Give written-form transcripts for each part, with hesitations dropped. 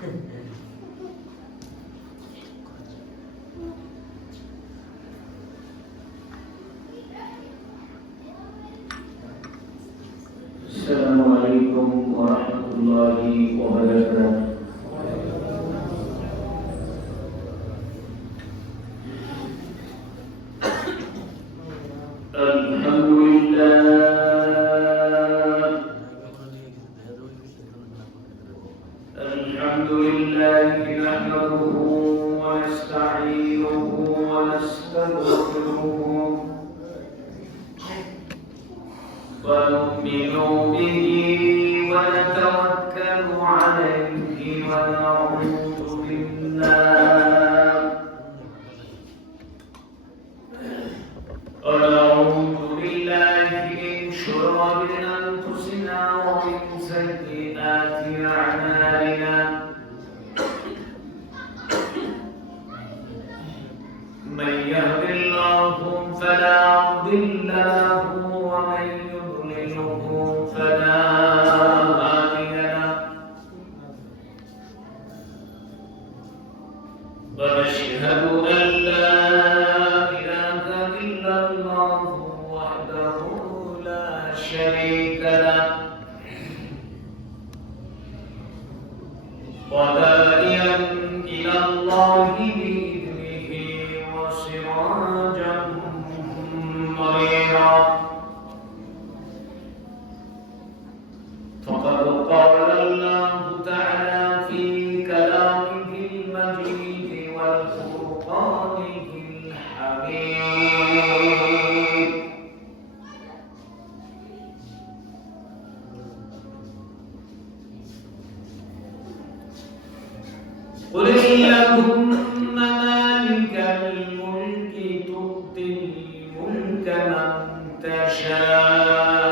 Assalamualaikum warahmatullahi wabarakatuh. Alhamdulillah nahmaduhu wa nasta'inuhu wa nastaghfiruh wa nu'minu bihi wa natawakkalu 'alayhi wa na'udzu billahi min shururi anfusina wa min sayyiati a'malina. من يهد الله فلا مضل له ومن يضلله فلا هادي له ونشهد أن لا إله إلا الله وحده لا شريك له وداعيا إلى الله فقد قال الله تعالى في كلامه المجيد والفرقانه الحميد قل اللهم مالك الملك تؤتي الملك من تشاء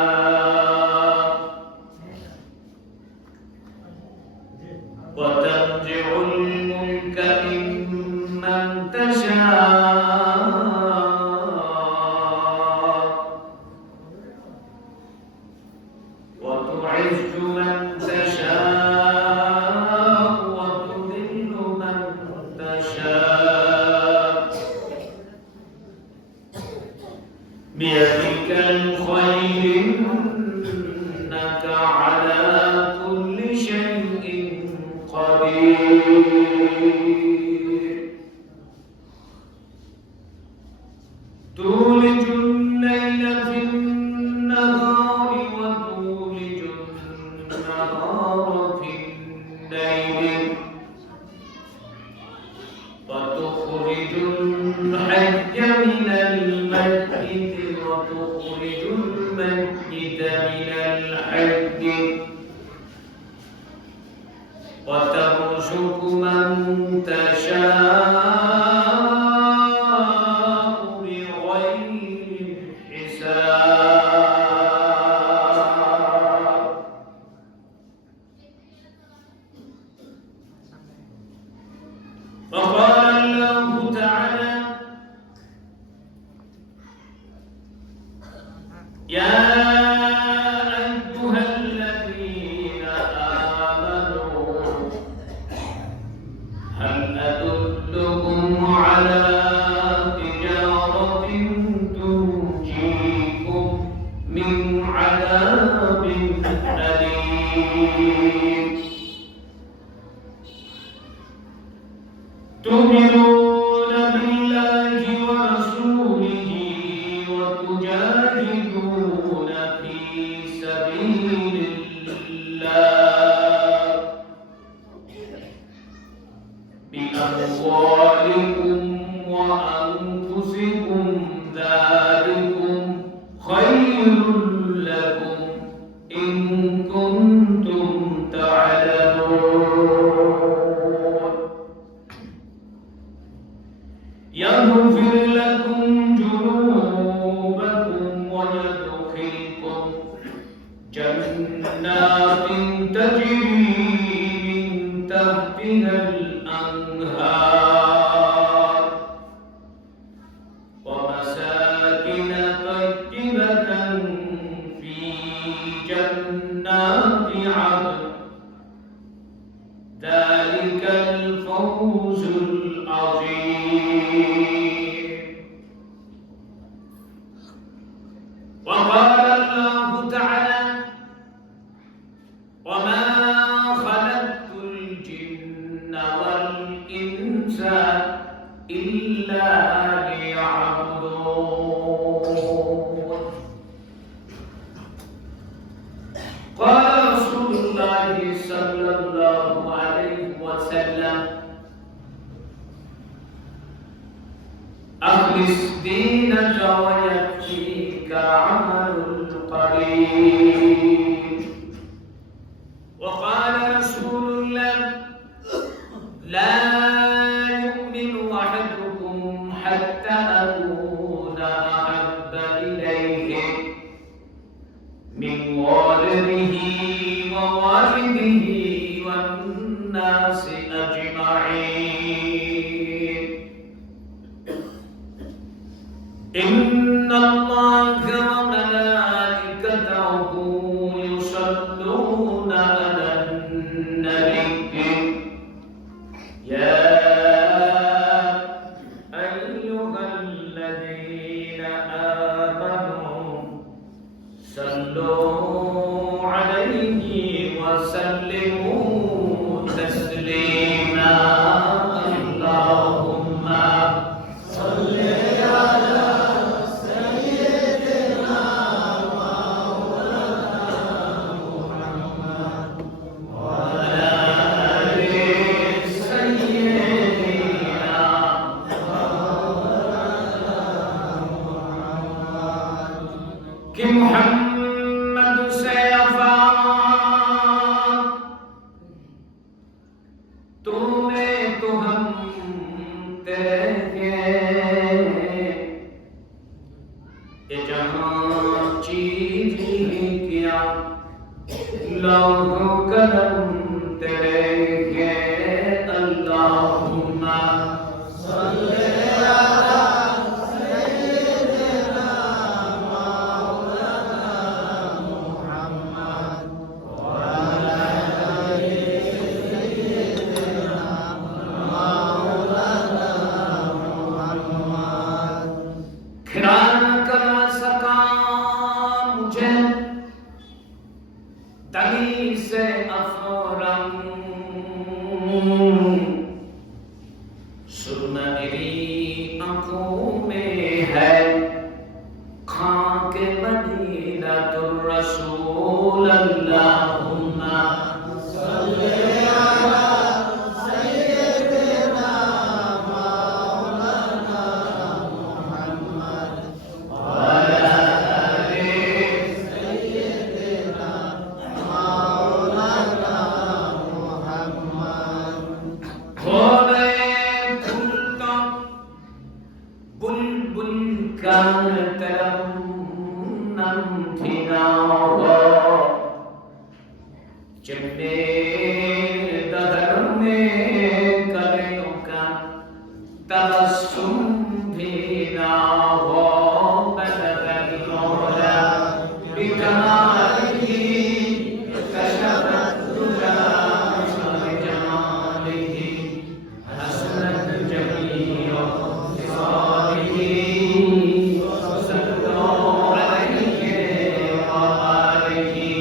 وتنزع الملك ممن تشاء وتعز من تشاء وتذل من تشاء بيدك الخير إنك على كل شيء قدير تولج الليل في النهار وتولج النهار في الليل وتخرج الحي من الميت وتخرج الميت من الحي وترزق من تشاء بغير حساب وقال الله تعالى يا أيها الذين آمنوا هل أدلكم على تجارة تنجيكم من عذاب أليم تؤمنون بالله ورسوله وتجاهدون في سبيل الله بأموالكم وأنفسكم ذلكم خير لكم إن كنتم تعلمون يغفر لكم ذنوبكم ويدخلكم جنات تجري من تحتها الأنهار ومساكن طيبة في جنات عدن ذلك ذلك الفوز العظيم. وقال الله تعالى: وما خلقت الجن والإنس إلا ليعبدون. قال رسول الله صلى الله عليه وسلم: أخلص دينك ويكفيك عمل القليل. وقال رسول الله: لا يؤمن أحدكم حتى أكون أحب إليه من والده ووالده والناس أجمعين. إن الله وملائكته يصلون على النبي يا أيها الذين آمنوا صلوا عليه وسلموا تسليما. اللهم صل على سيدنا مولانا محمد وعلى آل سيدنا مولانا محمد کہ محمد سے افاق तूने तो हम तेरे ये जहां चीज ही किया लोगों कदम तेरे के। अल्लाहुम्मा सल्ले अला सय्यिदिना मौलाना मुहम्मद व अला आलि सय्यिदिना मौलाना मुहम्मद। खिला न कर सका मुझे तली से अफरम, सुरमा मेरी आंखों में है खाके मदीना तुर रसूल। अल्लाहुम्मा सल्ले अला सय्यिदिना मौलाना मुहम्मद व अला आलि सय्यिदिना मौलाना मुहम्मद। खोले फूल तो बुलबुल का तरन्नम खिला हो, चुन्ने दहर में कलियों का तबस्सुम भी ना हो। बलगल मौला बिकमालिही कशफत दुजा बिजमालिही हसनत जमीउ खिसालिही सल्लल्लाहु अलैहि व आलिहि।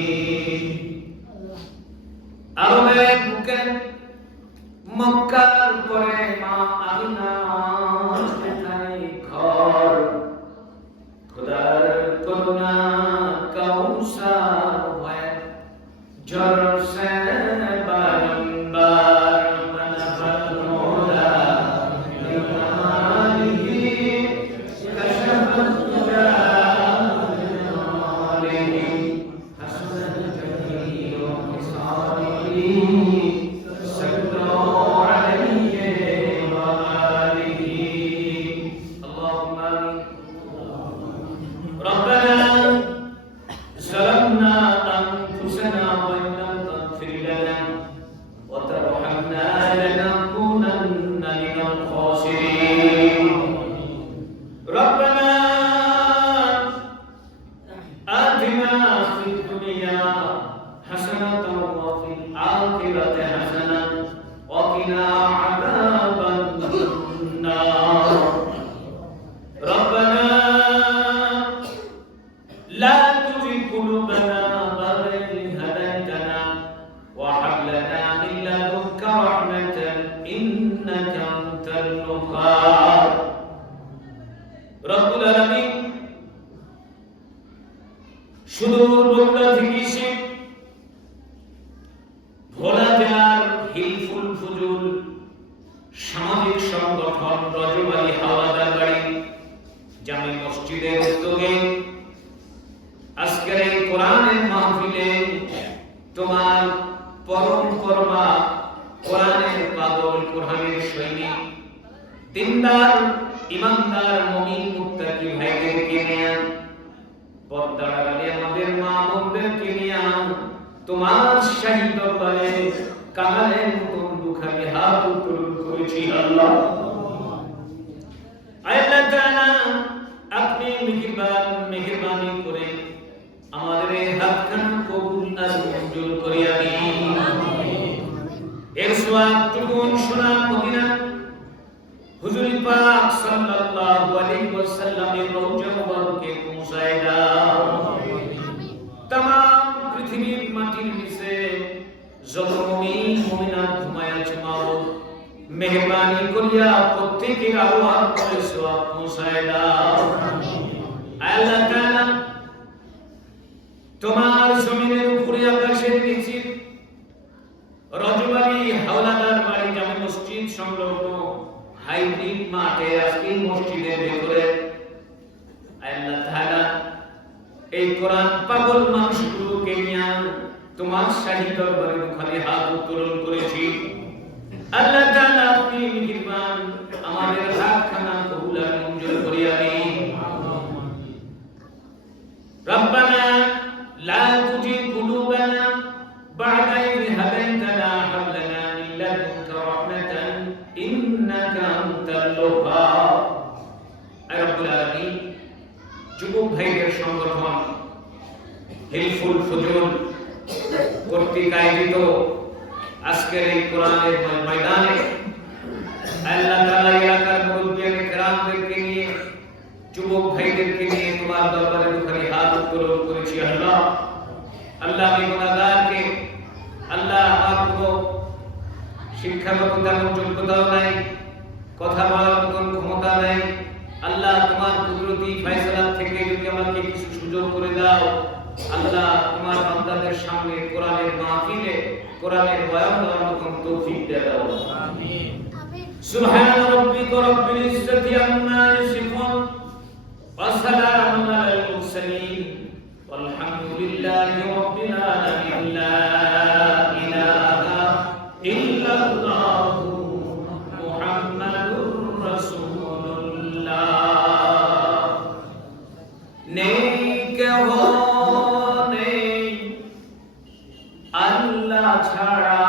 আরবে বুকে মক্কার পরে মা আমিনার সেখানে ঘর। খোদার করুণা কৌসার হয় ঝড় সে বারম্বার মনবর মোলা বিমালিহি কশফত দুজা বিমালিহি হসনত জমিউ খিসালিহি সল্লু আলাইহি व وقنا عذاب النار ربنا لا تزغ قلوبنا بعد إذ هديتنا وهب لنا من لدنك رحمة إنك أنت الوهاب رب العالمين সুদূর বগুড়া থেকে এসে ভোলা জেলার হিলফুল ফুজুল সামাজিক সংগঠন রজবাড়ি হাওলাদার বাড়ি জামে মসজিদের উদ্যোগে আজকের এই কোরআনের মাহফিলে তোমার পরম করমা কোরআনের পাগল কোরআনের সৈনিক দিনদার ইমানদার মুমিন মুত্তাকি ভাইদেরকে নিয়ে পর্দার আড়ালে আমাদের মা বোনদেরকে নিয়ে তোমার শাহী দরবারে কামালের মতন দুখানি হাত উত্তোলন করেছি আল্লাহ আল্লাহ তাআলা আপনি মেহেরবানি করে আমাদের এই হাতখানা কবুল আর মঞ্জুর করিয়া দিন এর সওয়াবটুকু শোনা মদিনা হুজুর পাক সাল্লাল্লাহু আলাইহি ওয়াসাল্লামের রওজা মুবারকে পৌঁছায় দাও तमाम পৃথিবীর মাটির নিচে যত মুমিন মুমিনাত ঘুমায় আছে মাওলানা মেহেরবানি করিয়া প্রত্যেকের আরওয়াহ করে সওয়াব পৌঁছায় দাও আল্লাহ তাআলা তোমার জমিনের উপরে আকাশের নিচে রজবাড়ি হাওলাদার বাড়ি জামে মসজিদ সংলগ্ন হাইব্রিড মাঠে আজকে মসজিদের ভেতরে আল্লাহ তাআলা এই কোরআন পাগল মানুষগুলোকে নিয়ে তোমার শাহী দরবারে দুখানি হাত উত্তোলন করেছি আল্লাহ তাআলা আপনি মেহেরবান আমাদের হাতখানা কবুল আর মঞ্জুর করিয়া দিন রব্বানা লা তুজিগ কুলুবানা বা'দা ইয হাদাইতানা হাব লানা মিন লাদুনকা রাহমাতান ইন্নাকা আনতাল ওয়াহ্হাব আয় রব্বুল আলামিন যুবক ভাইদের সংগঠন হিলফুল ফুজুল কর্তৃক আয়োজিত আজকের এই কোরআনের ময়দানে আল্লাহ তাআলা এলাকার মুরব্বিয়ান কেরামদেরকে নিয়ে যুবক ভাইদেরকে নিয়ে তোমার দরবারে দুখানি হাত উত্তোলন করেছি আল্লাহ আমি গুনাহগারকে আল্লাহ আমার কোনো শিক্ষাগত তেমন যোগ্যতাও নাই কথা বলার মতন ক্ষমতা নাই আল্লাহ তোমার কুদরতি ফয়সালা থেকে যদি আমাকে কিছু সুযোগ করে দাও আল্লাহ তোমার বান্দাদের সামনে কোরআনের মাহফিলে কোরআনের বয়ান দেওয়ার মতন তৌফিক দাও আমিন সুবহান রাব্বিকা রাব্বিল ইজ্জাতি আম্মা ইয়াসিফুন ওয়া সালামুন আলাল মুরসালিন ওয়ালহামদুলিল্লাহি রাব্বিল আলামিন লা ইলাহা ইল্লাল্লাহু মুহাম্মাদুর রাসূলুল্লাহ নেই কেহ নেই আল্লাহ ছাড়া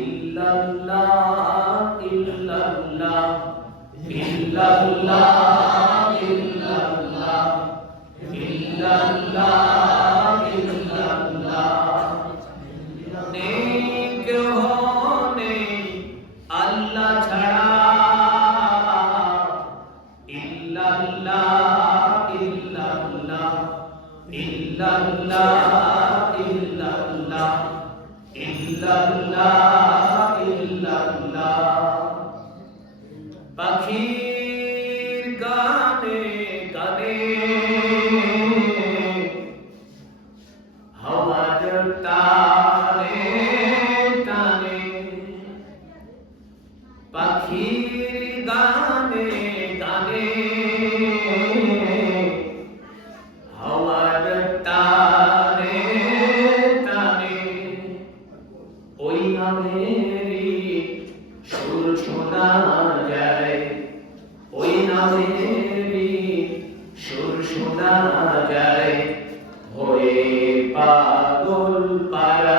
ইল্লাল্লাহ ইল্লাল্লাহ ইল্লাল্লাহ ইল্লাল্লাহ ইল্লাল্লাহ ইল্লাল্লাহ নেই কেহ নেই আল্লাহ ছাড়া ইল্লাল্লাহ ইল্লাল্লাহ ইল্লাল্লাহ ইল্লাল্লাহ ইল্লাল্লাহ ইল্লাল্লাহ পাখির গানে গানে হাওয়ার টানে টানে পাখির গানে গানে হাওয়ার টানে টানে ওই নামেরই সুর শোনা যায় ওই নামেরই সুর শোনা যায় হয়ে পাগল পারা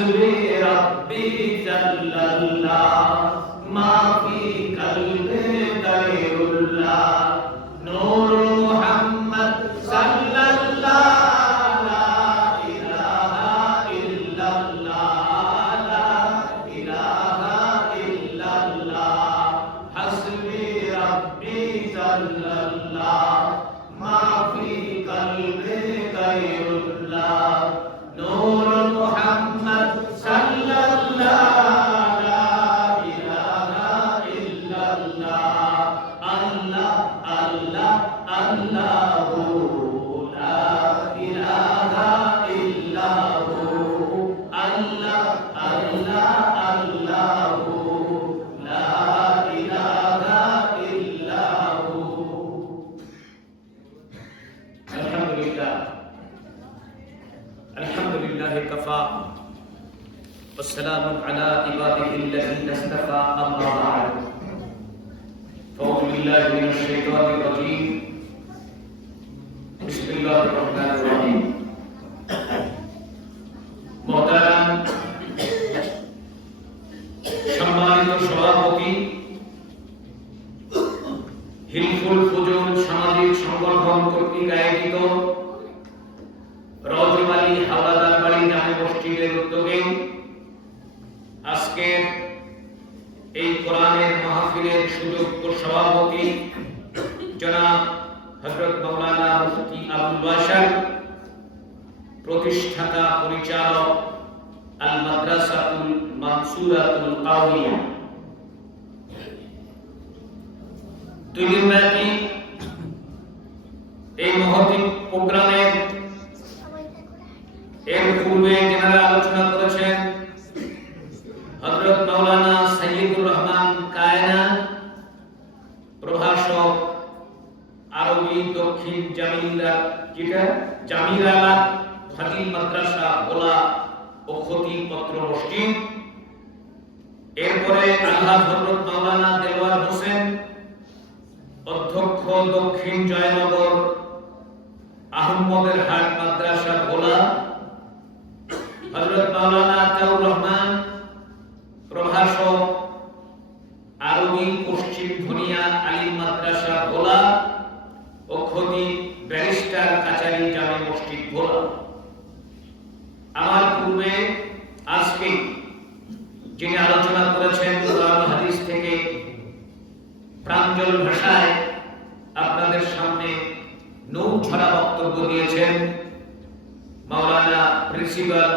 হাসবি রাব্বি জাল্লাল্লাহ মা ফি কলবি গায়রুল্লাহ নূর মুহাম্মদ সাল্লাল্লাহু লা ইলাহা ইল্লাল্লাহ লা ইলাহা ইল্লাল্লাহ হাসবি রাব্বি জাল্লাল্লাহ মা ফি কলবি গায়রুল্লাহ নূর মুহাম্মদ সাল্লাল্লাহু লা ইলাহা ইল্লাল্লাহ আল্লাহ আল্লাহ আল্লাহু লা ইলাহা ইল্লাহু আল্লাহ আল্লাহ আল্লাহু লা ইলাহা ইল্লাহু আলহামদুলিল্লাহ আলহামদুলিল্লাহ কাফা والسلام على عباده الذين اصطفى أما بعد فأعوذ بالله من الشيطان الرجيم بسم الله الرحمن الرحيم محترم সম্মানিত সভাপতি হিলফুল ফুজুল সামাজিক সংগঠন কর্তৃক আয়োজিত রজমালী হাওলাদার বাড়ি জামে মসজিদের উদ্যোগে আজকে এই কোরআনের মাহফিলের সুযোগ্য সভাপতি জনাব হযরত মাওলানা মুফতি আবুল বাশার, প্রতিষ্ঠাতা পরিচালক আল মাদ্রাসাতুল মানসুরাতুল কাউনিয়া, দুই দিনব্যাপী এই মহতী প্রোগ্রামের এর পূর্বে যারা আলোচনা করেছেন হযরত মাওলানা সাইয়্যিদুর রহমান কায়না, প্রভাষক আরবি দক্ষিণ জামিরালা খাদিম মাদ্রাসা ভোলা ও খতিব পত্র মসজিদ। এরপরে আলহাজ হযরত মাওলানা দেওয়ার হোসেন, অধ্যক্ষ দক্ষিণ জয়নগর আহমদের হাট মাদ্রাসা ভোলা, হযরত মাওলানা আতাউর রহমান, প্রভাষক আরবি পশ্চিম ধনিয়া আলিম মাদ্রাসা ভোলা ও খতিব ব্যারিস্টার কাচারী জামে মসজিদ ভোলা। আমার পূর্বে আজকে যিনি আলোচনা করেছেন কোরআন হাদিস থেকে প্রাঞ্জল ভাষায় আপনাদের সামনে নৌছড়া বক্তব্য দিয়েছেন মাওলানা প্রিন্সিপাল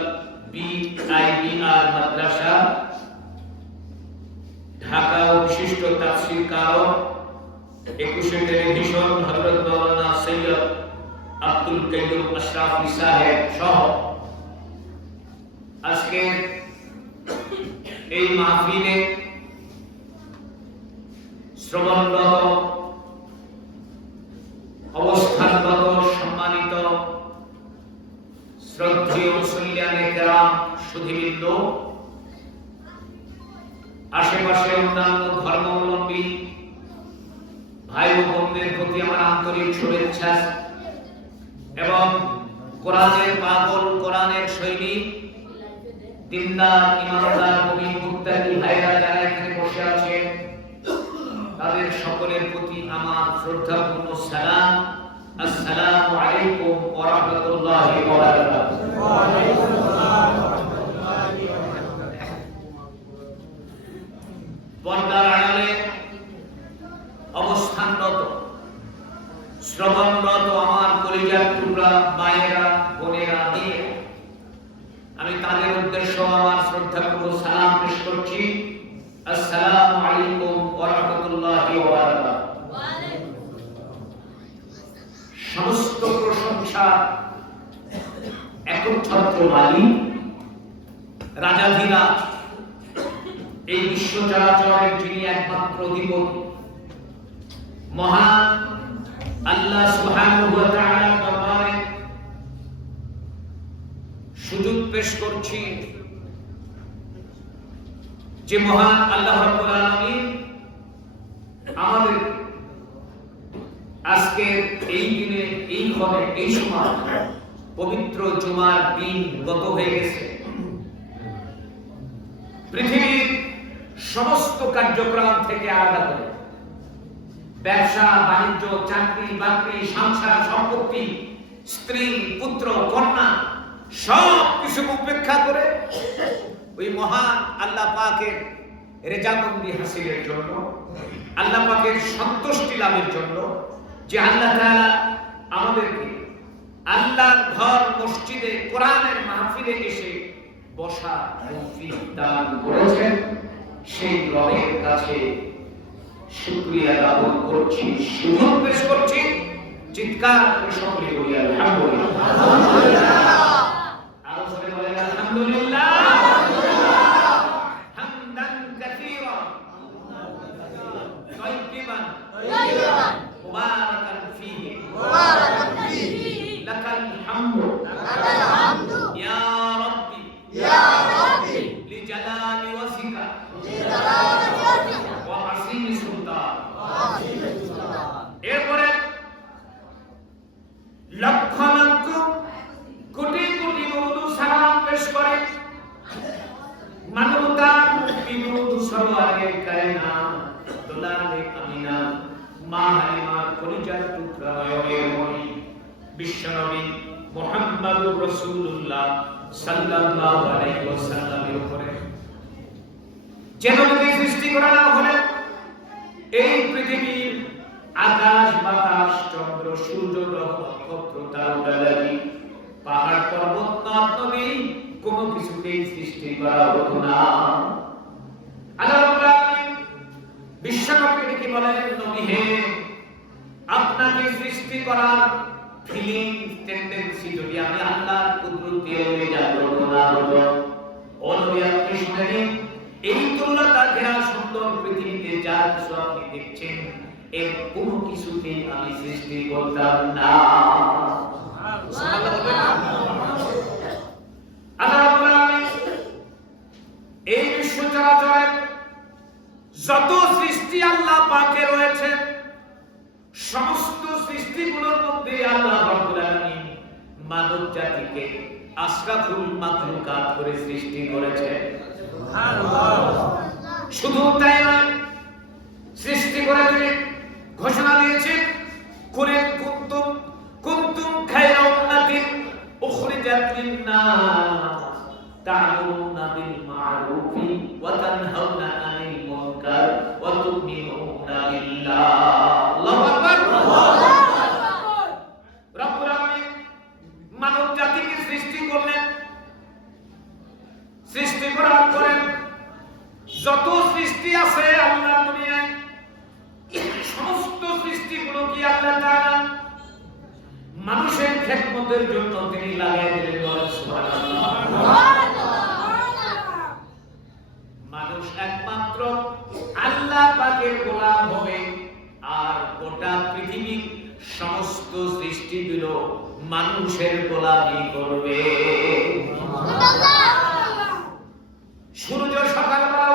বিআইবিআর মাদ্রাসা ঢাকা ও বিশিষ্ট তাফসীর কারক 21 টেলিভিশন হযরত মাওলানা সৈয়দ আব্দুল কাইয়ুম আশরাফি সাহেব সহ আজকে এই মাহফিলে শ্রবণরত অবস্থানরত সম্মানিত শ্রদ্ধেয় মুসল্লিয়ানে কেরাম সুধীবৃন্দ, আশেপাশে অন্যান্য ধর্মাবলম্বী ভাই ও বোনদের প্রতি আমার আন্তরিক শুভেচ্ছা এবং কোরআনের পাগল, কোরআনের সৈনিক, দিনদার, ইমানদার, মুমিন, মুত্তাকি ভাইরা যারা এখানে বসে আছেন তাদের সকলের প্রতি আমার শ্রদ্ধাপূর্ণ সালাম। আসসালামু আলাইকুম ওয়া রাহমাতুল্লাহি ওয়া বারাকাতুহু। ওয়া আলাইকুম আসসালাম ওয়া রাহমাতুল্লাহি ওয়া বারাকাতুহু। পর্দার আড়ালে অবস্থানরত শ্রবণরত আমার কলিজার টুকরা মায়েরা, বোনেরা, মেয়েরা, আমি তাদের উদ্দেশ্য আমার শ্রদ্ধাপূর্ণ সালাম পেশ করছি। আসসালামু আলাইকুম ওয়া রাহমাতুল্লাহি ওয়া বারাকাতুহু। সমস্ত প্রশংসা একচ্ছত্র মালিক, রাজাধিরাজ, এই বিশ্ব চরাচরের যিনি একমাত্র অধিপতি, মহান আল্লাহ সুবহানাহু ওয়া তাআলার দরবারে সুযোগ পেশ করছি যে মহান আল্লাহ রাব্বুল আলামিন আমাদের আজকে এই দিনে, এই ঘরে, এই সময় পবিত্র জুমার দিন গত হয়ে গেছে। পৃথিবীর সমস্ত কার্যক্রম থেকে আলাদা করে ব্যবসা বাণিজ্য চাকরি বাকরি সংসার সম্পত্তি স্ত্রী পুত্র কন্যা সব কিছু উপেক্ষা করে ওই মহান আল্লাহ পাকের রেজামন্দি হাসিলের জন্য আল্লাহ পাকের সন্তুষ্টি লাভের জন্য যে আল্লাহ তাআলা আমাদেরকে আল্লাহর ঘর মসজিদে কোরআনের মাহফিলে এসে বসা তৌফিক দান করেছেন, সেই রবের কাছে শুকরিয়া জ্ঞাপন করছি, সুযোগ পেশ করছি, চিৎকার করে সকলে বলি আলহামদুলিল্লাহ। আরো সবাই বলেন আলহামদুলিল্লাহ। হামদান কাসীরা তাইয়িবান মুবারাকান ফীহি লাকাল হামদু ইয়া রাব্বি লিজালালি ওয়াজহিকা ওয়া আসীমি সুলতান। এরপরে লক্ষ লক্ষ কোটি কোটি দরুদ সালাম পেশ করে মানবতার বিরুদ্ধ সরওয়ারে কায়নাত দুলালে আমিনা মা হালিমার কলিজার টুকরা নয়নের মণি বিশ্বনবী মুহাম্মদুর রাসূলুল্লাহ সাল্লাল্লাহু আলাইহি ওয়াসাল্লামের উপরে যে নবীকে সৃষ্টি করা হলে এই পৃথিবীর আকাশ বাতাস চন্দ্র সূর্য গ্রহ নক্ষত্র তারকারাজি পাহাড় পর্বত নদ নদী কোনো কিছুকেই সৃষ্টি করা হতো না। আল্লাহ রাব্বুল আলামিন বিশ্বনবীকে ডেকে বলেন, নবী হে, আপনাকে সৃষ্টি করার ফিলিং টেন্ডেন্সি যদি আমি আল্লাহর কুদরত দিয়ে জাগ্রত না হতো, ও নবী আপনি শুনে নিন, এই তুল্যতা ঘেরা সুন্দর পৃথিবীতে যা কিছু আপনি দেখছেন এর কোনো কিছুকেই আমি সৃষ্টি করতাম না। আল্লাহ রাব্বুল আলামিন এই বিশ্ব চরাচরের যত সৃষ্টি আল্লাহ পাকে রয়েছে সমস্ত সৃষ্টিগুলোর মধ্যে আল্লাহ রাব্বুল আলামিন মানব জাতিকে আশরাফুল মাখলুকাত করে সৃষ্টি করেছে। সুবহানাল্লাহ। শুধু তাই নয়, সৃষ্টি করে তিনি ঘোষণা দিয়েছেন, কুলিন কুনতুম কুনতুম খায়রা উম্মাতিন উখরিজাত লিন-নাস তা'মুরুনা বিল মা'রুফি ওয়া তানহাউনা আনিল মুনকার ওয়া তু'মিনুনা বিল্লাহ। আল্লাহু আকবার। রব্বুল আলামিন মানব জাতিকে সৃষ্টি করলেন, সৃষ্টি করার পরে যত সৃষ্টি আছে আল্লাহ দুনিয়ায় সমস্ত সৃষ্টিগুলো কি আল্লাহ তাআলা মানুষের খেদমতের জন্য তিনি লাগাই দিলেন। সুবহানাল্লাহ। মানুষ একমাত্র আল্লাহ পাকের গোলাম হবে আর গোটা পৃথিবীর সমস্ত সৃষ্টিগুলো মানুষের গোলামি করবে। সূর্য সকালবেলা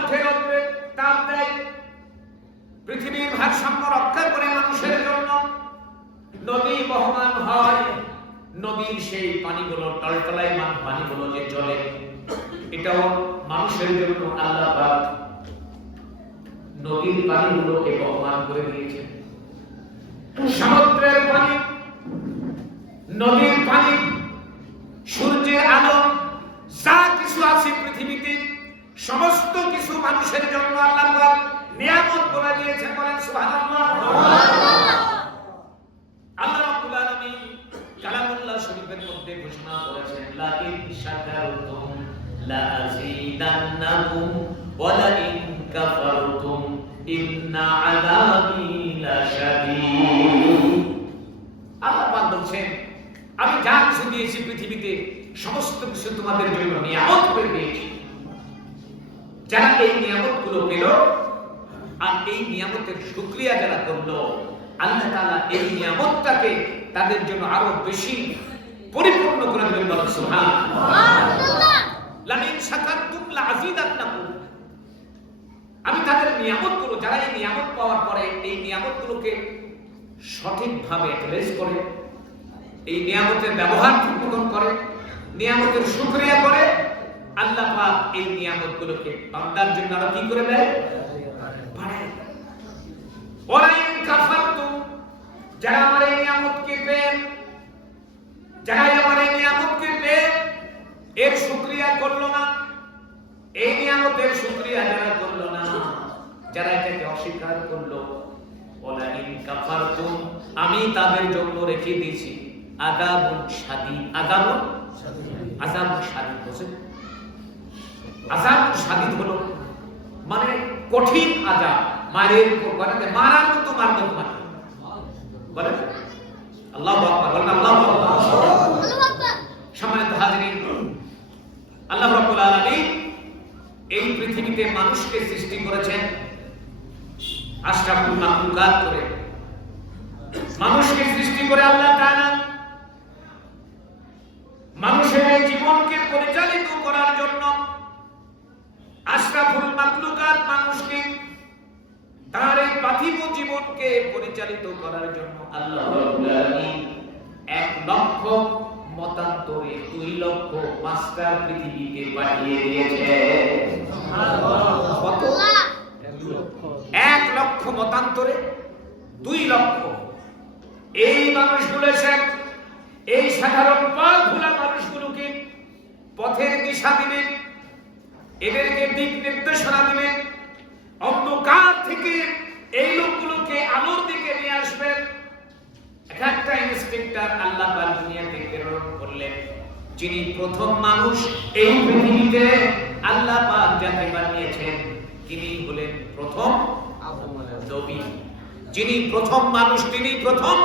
উঠে রোদে তাপ দেয়, পৃথিবীর ভারসাম্য রক্ষা করে মানুষের জন্য নদী বহমান হয়, নদীর সেই পানিগুলো টলটলায়মান পানিগুলো যে চলে এটাও মানুষের জন্য আল্লাহ পাক নদীর পানিগুলোকে বহমান করে দিয়েছেন। সমুদ্রের পানি, নদীর পানি, সূর্যের আলো, যা কিছু আছে পৃথিবীতে সমস্ত কিছু মানুষের জন্য আল্লাহ পাক নিয়ামত করে দিয়েছেন। বলেন সুবহানাল্লাহ। আল্লাহ রাব্বুল আলামিন কালামুল্লাহ শরীফের মধ্যে ঘোষণা করেছেন, লা ইন শাকারতুম লা আযীদান্নাকুম ওয়া লা ইন কাফারতুম ইন্না আযাবি লাশাদীদ। আল্লাহ পাক বলছেন, আমি যা কিছু দিয়েছি পৃথিবীতে সমস্ত কিছু তোমাদের জন্য নিয়ামত করে দিয়েছি। যারা এই নিয়ামতগুলো পেল আর এই নিয়ামতের শুকরিয়া যারা করলো, আল্লাহ তাআলা এই নিয়ামতটাকে তাদের জন্য আরো বেশি পরিপূর্ণ করে দেবেন। বলেন সুবহানাল্লাহ। লা ইন শাকারতুম লা আযীদান্নাকুম। আমি তাদের নিয়ামতগুলো, যারা এই নিয়ামত পাওয়ার পরে এই নিয়ামতগুলোকে সঠিকভাবে অ্যাপ্লাই করে, এই নিয়ামতের ব্যবহার ঠিক মতন করে, নিয়ামতের শুকরিয়া করে, আল্লাহ পাক এই নিয়ামতগুলোকে বান্দার জন্য আরো কি করে দেয়? বাড়ায়। ওয়া ইন কাফারতুম, যারা আমার এই নিয়ামতকে পেয়ে, যারা আমার এই নিয়ামতকে পেয়ে এর শুকরিয়া করলো না, এই নিয়ামতের শুকরিয়া যারা করলো না, যারা এটাকে অস্বীকার করলো, ওয়া ইন কাফারতুম, আমি তাদের জন্য রেখে দিয়েছি আযাবুন শাদীদ। আযাবুন শাদীদ বুঝেন? আযাবুন শাদীদ হলো মানে কঠিন আযাব, মারার মতো মারবে তোমাকে। বলেন আল্লাহু আকবার, বলেন আল্লাহু আকবার। সম্মানিত হাজিরিন, আল্লাহ রাব্বুল আলামিন এই পৃথিবীতে মানুষকে সৃষ্টি করেছেন আশরাফুল মাখলুকাত করে। মানুষকে সৃষ্টি করে আল্লাহ তাআলা মানুষের জীবনকে পরিচালিত করার জন্য, আশরাফুল মাখলুকাত মানুষকে তার এই পার্থিব জীবনকে পরিচালিত করার জন্য আল্লাহ রাব্বুল আলামিন 1 লক্ষ মতান্তরে 2 লক্ষ মাস্টার পৃথিবীকে পাঠিয়ে দিয়েছে। কত? 1 লক্ষ মতান্তরে 2 লক্ষ। এই মানুষগুলো এই সাধারণ পথ ভোলা মানুষগুলোকে পথের দিশা দিবেন, এদেরকে দিক নির্দেশনা দিবেন, অন্ধকার থেকে এই লোকগুলোকে আলোর দিকে নিয়ে আসবেন। একটা ইন্সপেক্টর আল্লাহ পাক দুনিয়াতে প্রেরণ করলেন, যিনি প্রথম মানুষ এই পৃথিবীতে আল্লাহ পাক যাকে বানিয়েছেন, তিনি হলেন প্রথম নবী। যিনি প্রথম মানুষ, তিনি প্রথম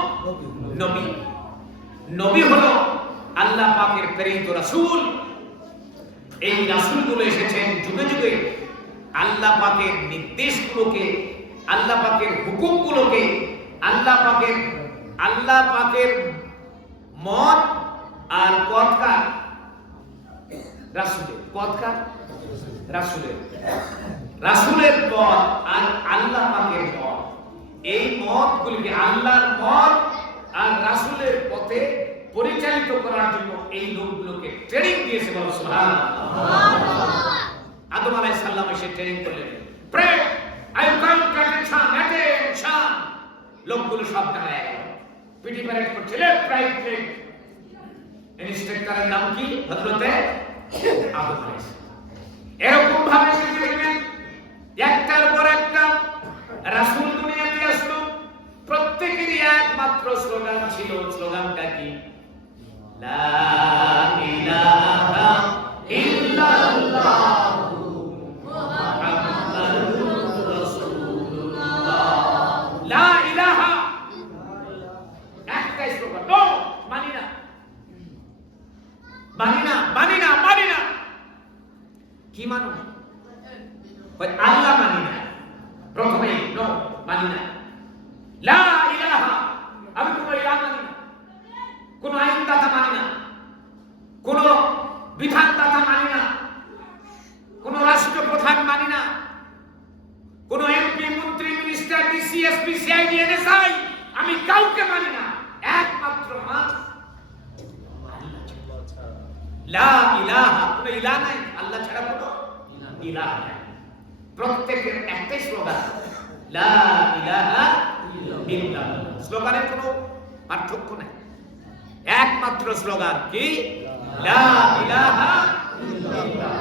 নবী। নবী হলো আল্লাহ পাকের প্রেরিত রাসূল। এই রাসূলগুলো এসেছেন যুগে যুগে আল্লাহ পাকের নির্দেশগুলোকে, আল্লাহ পাকের হুকুমগুলোকে, আল্লাহ পাকের মত আর পথকার রাসূলের পথকার রাসূলের পথ আর আল্লাহ পাকের পথ, এই মতগুলিকে আল্লাহর পথ আর রাসূলের পথে পরিচালিত করার জন্য এই লোকগুলোকে ট্রেনিং দিয়েছে। বলো সুবহানাল্লাহ। আদম আলাইহিস সালাম এসে ট্রেনিং করলেন, প্রে আই কাম অ্যাটেনশন। লোকগুলো সব দাঁড়ায় গেল, পিটি প্যারেড করছে, লেফট রাইট লেফট। ইন্সট্রাক্টরের নাম কি? হযরতে আদম আলাইহিস সালাম। এরকম ভাবে দেখবেন একটার পর একটা রাসূল দুনিয়াতে আসলো, প্রত্যেকেরই একমাত্র স্লোগান ছিল। স্লোগানটা কি? লা ইলাহা ইল্লাল্লাহু মুহাম্মাদুর রাসূলুল্লাহ। লা ইলাহা, একটাই স্লোগান, নো মানি না, মানি না, মানি না, মানি না। কি মানো? ওই আল্লাহ মানি না, প্রথমে নো মানি না। লা ইলাহা, আমি কোনো ইলাহ মানি না, কোনো আইনদাতা মানি না, কোনো বিধানদাতা মানি না, কোনো রাষ্ট্রপ্রধান মানি না, কোনো এমপি, মন্ত্রী, minister, DC, SP, CID, NSI, আমি কাউকে মানি না, একমাত্র লা ইলাহা, কোনো ইলাহ নাই, আল্লাহ ছাড়া কোনো ইলাহ নাই। প্রত্যেকের একটাই স্লোগান, লা ইলাহা ইল্লাল্লাহ। স্লোগানের কোনো পার্থক্য নাই, একমাত্র স্লোগান কি? লা ইলাহা ইল্লাল্লাহ।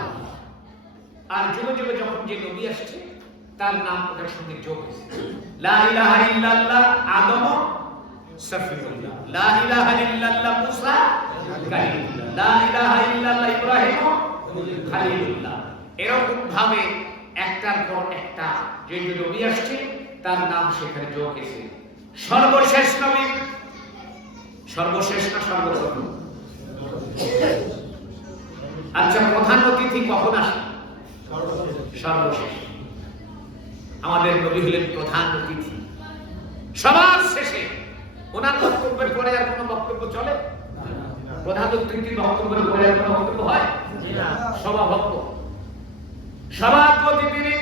আর যুগে যুগে যখন যে নবী আসছে তার নাম ওটার সঙ্গে যোগ হয়েছে। লা ইলাহা ইল্লাল্লাহ আদম সফিউল্লাহ, লা ইলাহা ইল্লাল্লাহ মুসা কালিমুল্লাহ, লা ইলাহা ইল্লাল্লাহ ইব্রাহিম খলিলুল্লাহ। এরকম ভাবে একটার পর একটা যে নবী আসছে তার নাম সেখানে যোগ হয়েছে। সর্বশেষ নবী, সর্বশেষ না সর্বপ্রথম? আচ্ছা, প্রধান অতিথি কখন আসে? সর্বশেষ। আমাদের নবী হলেন প্রধান অতিথি, সবার শেষে। ওনার বক্তব্যের পরে আর কোনো বক্তব্য চলে? প্রধান অতিথির বক্তব্যের পরে আর কোনো বক্তব্য হয়? সভাপতি, সভাপতি তিনি,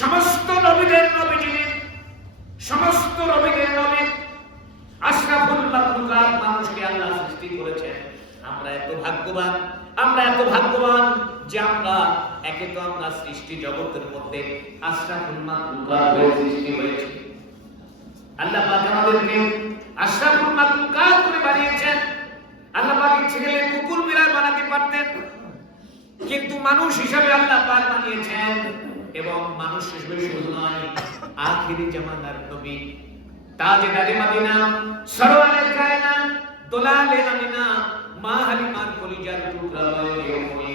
সমস্ত নবীদের নবী যিনি, সমস্ত নবীদের নবী, আশরাফুল মাখলুকাত মানুষকে আল্লাহ সৃষ্টি করেছেন আমরা এত ভাগ্যবান, আমরা এত ভাগ্যবান যে আমরা একে তো আমরা সৃষ্টি জগতের মধ্যে আশরাফুল মাখলুকাত হয়ে সৃষ্টি হয়েছে। আল্লাহ পাক আমাদেরকে আশরাফুল মাখলুকাত করে বানিয়েছেন। আল্লাহ পাক ইচ্ছে করলে কুকুর বিড়াল বানাতে পারতেন, কিন্তু মানুষ হিসাবে আল্লাহ পাক বানিয়েছেন। এবং মানুষ হিসেবে শুধু নয়, আখিরি জামানার নবী তাজদারে মদিনা সরওয়ারে কায়নাত দোলালে আমিনা মা হালিমার কলিজার টুকরা হয়ে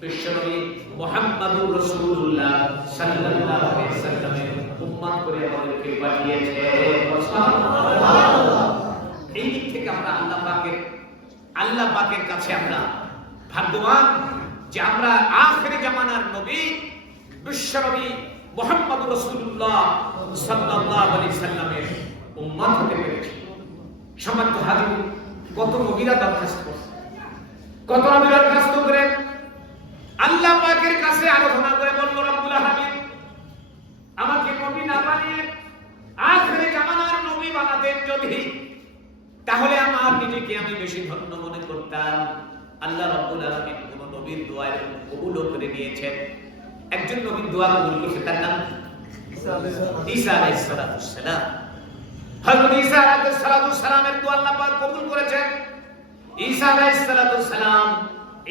বিশ্বনবী মুহাম্মদুর রাসূলুল্লাহ সাল্লাল্লাহু আলাইহি সাল্লামের উম্মত করে আমাদেরকে পাঠিয়েছে। সুবহানাল্লাহ। এই দিক থেকে আমরা আল্লাহ পাকের কাছে আমরা ভাগ্যবান যে আমরা আখিরি জামানার নবী বিশ্বনবী মুহাম্মদুর রাসূলুল্লাহ সাল্লাল্লাহু আলাইহি সাল্লামের উম্মত হতে পেরেছি। সম্মানিত হাজির, কত নবীরা দরখাস্ত করছে, কত নবী দরখাস্ত করে আল্লাহ পাকের কাছে আরাধনা করে বলল, রব্বুল আলামিন আমাকে নবী না বানিয়ে আখিরি জামানার নবী বানাতেন যদি, তাহলে আমার নিজেকে আমি বেশি ধন্য মনে করতাম। আল্লাহ রাব্বুল আলামিন কোন নবীর দোয়া কবুল করে নিয়েছেন। একজন নবীর দোয়া কবুল করেছে, তার নাম ঈসা আলাইহিস সালাম। হযরত ঈসা আলাইহিস সালামের দোয়া আল্লাহ পাক কবুল করেছেন। ঈসা আলাইহিস সালাম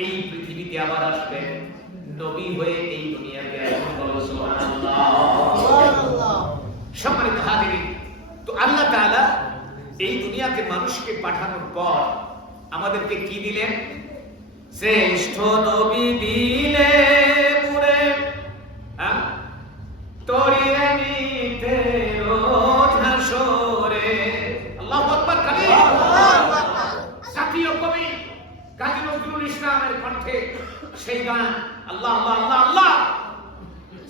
এই পৃথিবীতে আবার আসবেন নবী হয়ে, এই দুনিয়াতে আসবেন। বলো সুবহানাল্লাহ। সম্মানিত হাজিরিন, তো আল্লাহ তাআলা এই দুনিয়াতে মানুষকে পাঠানোর পর আমাদেরকে কি দিলেন? শ্রেষ্ঠ নবী দিলেন মুরে তরিয়ে নিতে রোজ হাসরে। আল্লাহু আকবার। কালী জাতীয় কবি কাজী নজরুল ইসলামের কণ্ঠে সেই গান, আল্লাহ আল্লাহ আল্লাহ আল্লাহ।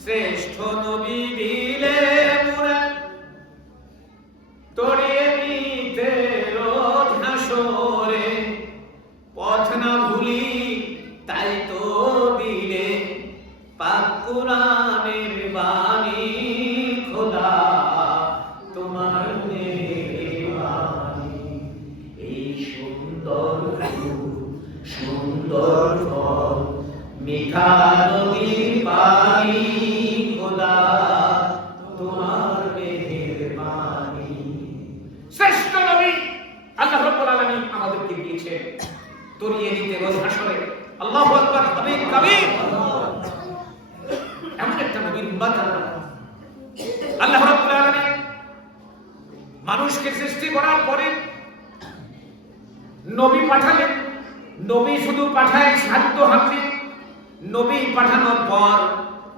শ্রেষ্ঠ নবী দিলেন মুরে তরিয়ে নিতে রোজ হাসরে, পথ না ভুলি তাই তো দিলে পাক কুরআনের বাণী। খোদা তোমার মেহেরবানি, এই সুন্দর সুন্দর ফল মিঠা নদীর পানি। খোদা তোমার মেহেরবানি। শ্রেষ্ঠ নবী আল্লাহ রাব্বুল আলামিন আমাদেরকে দিয়েছেন তরিয়ে দিতে রোজ হাসরে। আল্লাহু আকবার। হাবিব কাবীর এমন একটা নবীর উম্মত আল্লাহ রাব্বুল আলামিন মানুষকে সৃষ্টি করার পরে নবী পাঠালেন। নবী শুধু পাঠায় সাধ্য হাতে। নবী পাঠানোর পর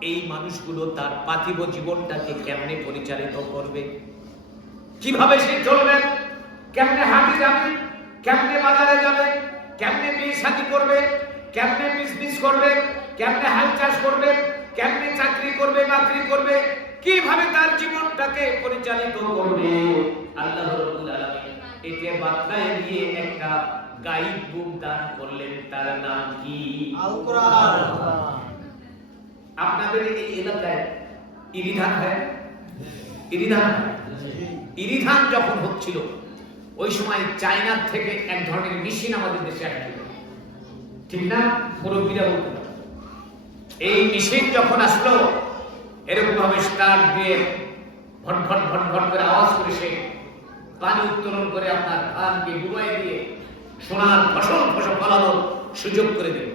এই মানুষগুলো তার পার্থিব জীবনটাকে কেমনে পরিচালিত করবে, কিভাবে সে চলবে, কেমনে হাঁটে যাবে, কেমনে বাজারে যাবে, কেমনে বিয়ে শাদী করবে, কেমনে বিজনেস করবে, কেমনে হাল চাষ করবে, কেমনে চাকরি করবে, বাকরি করবে, কিভাবে তার জীবনটাকে পরিচালিত করবে, আল্লাহ রাব্বুল আলামিন একে বার্তায় দিয়ে একটা গাইড বুক দান করলেন। তার নাম কি? আল কোরআন। আপনাদের এই এলাকায় ইরিধান হয়? ইরিধান যখন হচ্ছিল ওই সময় চায়না থেকে এক ধরনের মেশিন আমাদের দেশে আসছিল, ঠিক না? মুরব্বীরা বলতো এই মেশিন যখন আসলো এরকম ভাবে স্টার্ট দিয়ে ভট ভট ভট ভট করে আওয়াজ করে সে পানি উত্তোলন করে আপনার ধানকে ডুবাই দিয়ে সোনার ফসল ফলানোর সুযোগ করে দিল।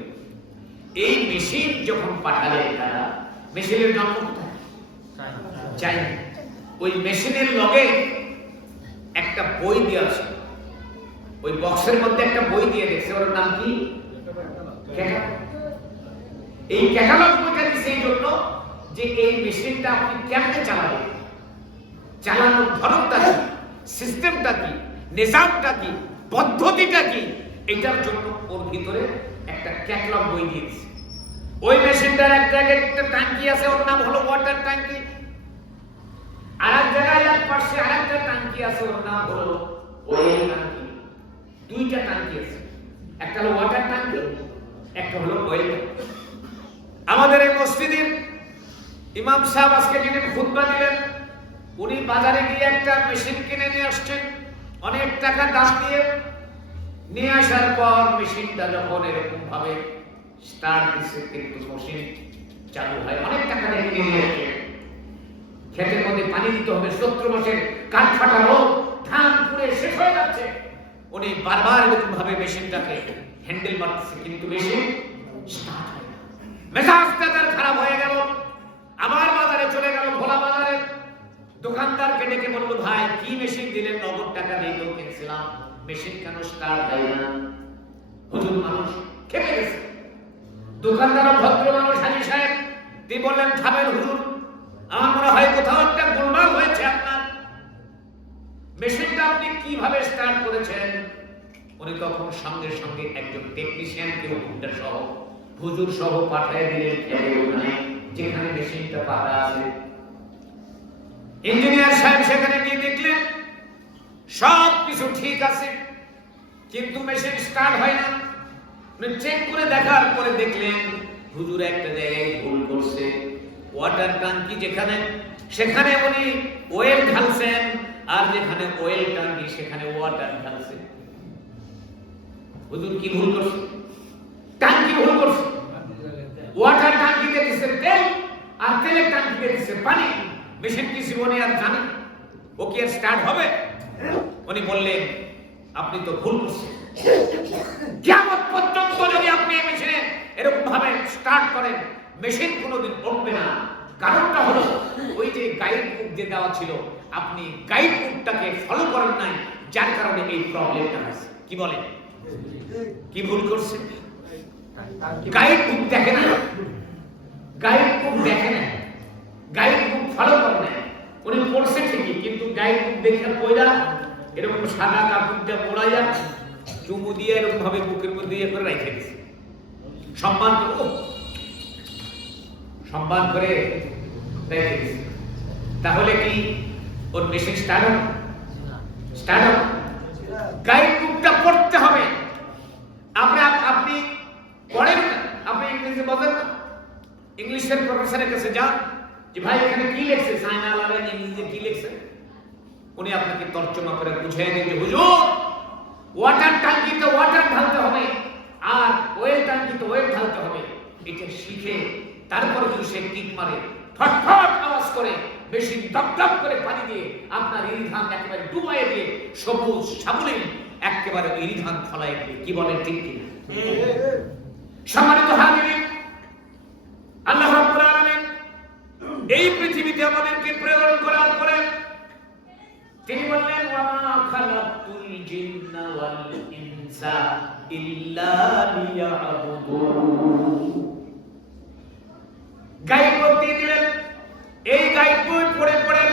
এই মেশিন যখন পাঠালেন তারা, মেশিনের জন্ম কোথায়? চায়না। ওই মেশিনের লগে একটা বই দিয়ে আছে, ওই বক্সের মধ্যে একটা বই দিয়ে দেখছে, ওর নাম কি? এই ক্যাটালগ বইটা দিচ্ছে এই জন্য যে এই মেশিনটা আপনি কেমনে চালাবেন, চালানোর ধরনটা কি, সিস্টেমটা কি, নিজামটা কি, পদ্ধতিটা কি, এটার জন্য ওর ভিতরে একটা ক্যাটালগ বই দিয়েছে। ওই মেশিনটার এক জায়গায় একটা ট্যাঙ্কি আছে, ওর নাম হলো ওয়াটার ট্যাঙ্কি। আর এক জায়গায় এক পাশে আরেকটা ট্যাঙ্কি আছে, ওর নাম হলো অয়েল ট্যাঙ্কি। দুইটা ট্যাঙ্কি আছে, একটা হলো ওয়াটার ট্যাঙ্কি, একটা হলো অয়েল ট্যাঙ্কি। আমাদের এই মসজিদের ইমাম সাহেব আজকে যিনি খুতবা দিলেন, উনি বাজারে গিয়ে একটা মেশিন কিনে নিয়ে আসছেন অনেক টাকা দাম দিয়ে। নিয়ে আসার পর মেশিনটা যখন এরকম ভাবে স্টার্ট দিচ্ছে, কিন্তু মেশিন চালু হয়, অনেক টাকা দিয়ে কিনে এসেছে, ক্ষেতের মধ্যে পানি দিতে হবে, 70 মাসের কাঠ ফাটা রোগ, ধান পুড়ে শেষ হয়ে যাচ্ছে। উনি বারবার এরকম ভাবে মেশিনটাকে হ্যান্ডেল মারতেছে, কিন্তু মেশিন স্টার্ট হয় না। মেজাজটা তার খারাপ হয়ে গেল। আবার বাজারে চলে গেল, ভোলা বাজারে দোকানদারকে ডেকে বলল, ভাই কি মেশিন দিলেন? নগদ টাকা দিয়ে তো কিনছিলাম, মেশিন কেন স্টার্ট হয় না? হুজুর মানুষ খেপে গেছে। দোকানদার ভদ্র মানুষ, হাজি সাহেব, তিনি বললেন, থামেন হুজুর, আমার মনে হয় কোথাও একটা গোলমাল হয়েছে। আপনার মেশিনটা আপনি কিভাবে স্টার্ট করেছেন? উনি তখন সঙ্গে সঙ্গে একজন টেকনিশিয়ানকে হুজুরটা সহ, হুজুর সহ পাঠিয়ে দিলেন ওখানে যেখানে মেশিনটা পাতা আছে। ইঞ্জিনিয়ার সাহেব সেখানে গিয়ে দেখলেন সব কিছু ঠিক আছে, কিন্তু মেশিন স্টার্ট হয় না। উনি চেক করে দেখার পরে দেখলেন হুজুর একটা জায়গায় ভুল করছে। ওয়াটার ট্যাঙ্কি যেখানে, সেখানে উনি অয়েল ঢালছেন, আর যেখানে অয়েল ট্যাঙ্কি সেখানে ওয়াটার ঢালছেন। হুজুর কি ভুল করছে? ট্যাঙ্কি ভুল করছে। ওয়াটার ট্যাঙ্কিতে দিচ্ছে তেল, আর তেলের ট্যাঙ্কিতে দিচ্ছে পানি। মেশিন কি জীবনে আর জানে ও কি আর স্টার্ট হবে? উনি বললেন, আপনি তো ভুল করছেন। কিয়ামত পর্যন্ত যদি আপনি এই মেশিনে এরকম ভাবে স্টার্ট করেন, মেশিন কোনোদিন উঠবে না। কারণটা হলো ওই যে গাইড বুক যে দেওয়া ছিল, আপনি গাইড বুকটাকে ফলো করেন নাই, যার কারণে এই প্রবলেমটা হয়েছে। কি বলেন? কি ভুল করছে? গাইড বুক দেখে না, গাইড বুক দেখে না, গাইড বুক ফলো করে না। উনি পড়ছে ঠিকই, কিন্তু গাইড বুক দেখে পয়লা এরকম সাদা কাপড়টা পড়াইয়া চুমু দিয়ে এরকম ভাবে বুকের মধ্যে ইয়ে করে রেখে দিয়েছে। সম্মান করো, সম্মান করে রেখে দিয়েছে। তাহলে কি ওর মেশিন স্টার্ট হবে? স্টার্ট হবে। গাইড বুকটা পড়তে হবে। আপনি পড়েন না, আপনি ইংরেজি বোঝেন না, ইংলিশের প্রফেসরের কাছে যান যে ভাই এখানে কি লিখছে, সাইনা আলাদা ইংরেজিতে কি লিখছে। উনি আপনাকে তর্জমা করে বুঝিয়ে দেন যে হুজুর ওয়াটার ট্যাঙ্কিতে ওয়াটার ঢালতে হবে, আর অয়েল ট্যাঙ্কিতে অয়েল ঢালতে হবে। এটা শিখে তারপরে যদি সে কিক মারে, ফটফট আওয়াজ করে, বেশি দপদপ করে পানি দিয়ে আপনার ইরিধান একেবারে ডুবাইয়ে দিয়ে সবুজ সাবলীল একেবারে ইরিধান ফলাইয়ে দিয়ে। কি বলেন ঠিক কি? সম্মানিত হাজিরিন, আল্লাহ রাব্বুল আলামিন এই পৃথিবীতে আমাদেরকে প্রেরণ করার পরে তিনি বললেন, ওয়া মা খালাকতুল জিন্না ওয়াল ইনসা ইল্লা লিয়াবুদুন। গাইড বই দিলেন। এই গাইড বই পড়ে পড়ে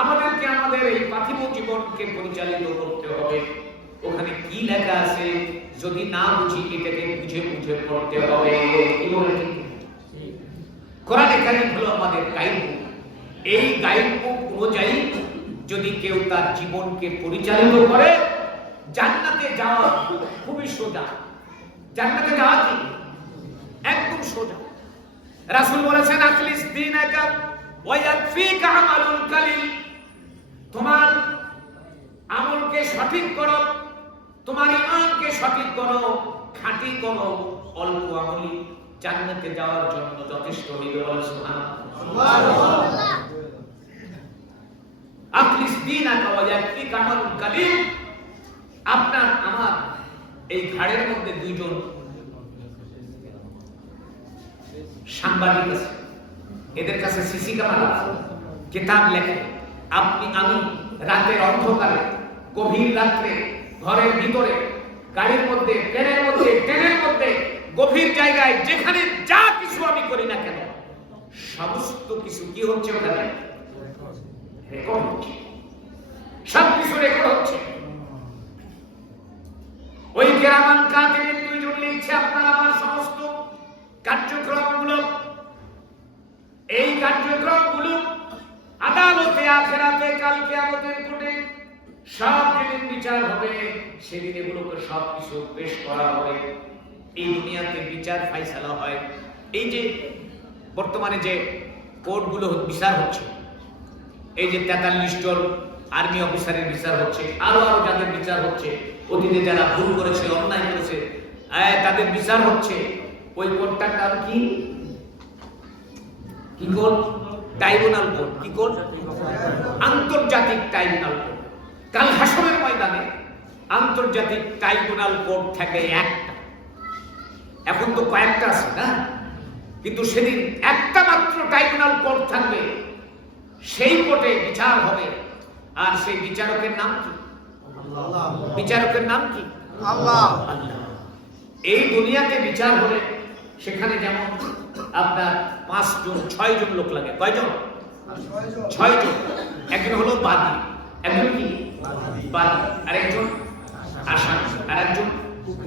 আমাদেরকে আমাদের এই পার্থিব জীবনকে পরিচালিত করতে হবে। ওখানে কি লেখা আছে যদি না বুঝি, এটাকে বুঝে বুঝে পড়তে হবে। কি বলেন? কোরআন কারীম হলো আমাদের গাইড বুক। এই গাইড বুক অনুযায়ী যদি কেউ তার জীবনকে পরিচালিত করে, জান্নাতে যাওয়া খুবই সোজা। জান্নাতে যাওয়া কি একদম সোজা। রাসূল বলেছেন, আখলিস দীনাকা ওয়া ইয়াকফিকা আমালুল কালিল। তোমার আমলকে সঠিক করো, তোমার ঈমানকে সঠিক করো, খাঁটি করো। অল্প আমলই জান্নাতে যাওয়ার জন্য যথেষ্ট হইবে। বলেন সুবহানাল্লাহ। আখলিস দীনাকা ওয়া ইয়াকফিকা আমালুল কালিল। আপনার আমার এই ঘাড়ের মধ্যে দুইজন সাংবাদিক আছে, এদের কাছে সিসি ক্যামেরা আছে, কিতাব লেখে। আপনি আমি রাতের অন্ধকারে, গভীর রাত্রে, ঘরের ভিতরে, গাড়ির মধ্যে, ট্রেনের মধ্যে, গভীর জায়গায়, যেখানে যা কিছু আমি করি না কেন, সমস্ত কিছু কি হচ্ছে? ওখানে রেকর্ড হচ্ছে, সব কিছু রেকর্ড হচ্ছে। ওই কিরামান কাতিবিন দুইজন লিখছে আপনার আমার সমস্ত কার্যক্রমগুলো। এই কার্যক্রমগুলো আদালতে, আখিরাতে, কাল কিয়ামতের কোর্টে সব যেদিন বিচার হবে, সেদিন এগুলোকে সব কিছু পেশ করা হবে। এই দুনিয়াতে বিচার ফাইসালা হয়। এই যে বর্তমানে যে কোর্টগুলো বিচার হচ্ছে, এই যে 43 জন আর্মি অফিসারের বিচার হচ্ছে, আরো যাদের বিচার হচ্ছে, অতীতে যারা ভুল করেছে, অন্যায় করেছে, তাদের বিচার হচ্ছে। ওই কোর্টটার নাম কি? কি কোর্ট? Tribunal court. কি কোর্ট? আন্তর্জাতিক ট্রাইব্যুনাল কোর্ট। কাল হাসরের ময়দানে আন্তর্জাতিক ট্রাইব্যুনাল কোর্ট থাকে একটা। এখন তো কয়েকটা আছে না, কিন্তু সেদিন একটা মাত্র ট্রাইব্যুনাল কোর্ট থাকবে। সেই কোর্টে বিচার হবে। আর সেই বিচারকের নাম কি? আল্লাহ। বিচারকের নাম কি? আল্লাহ। এই দুনিয়াতে বিচার হলে সেখানে যেমন আপনার 5 জন 6 জন লোক লাগে। কয়জন? 6 জন। একজন হলো বাদী, একজন কি বাদী, আরেকজন আসামি, আরেকজন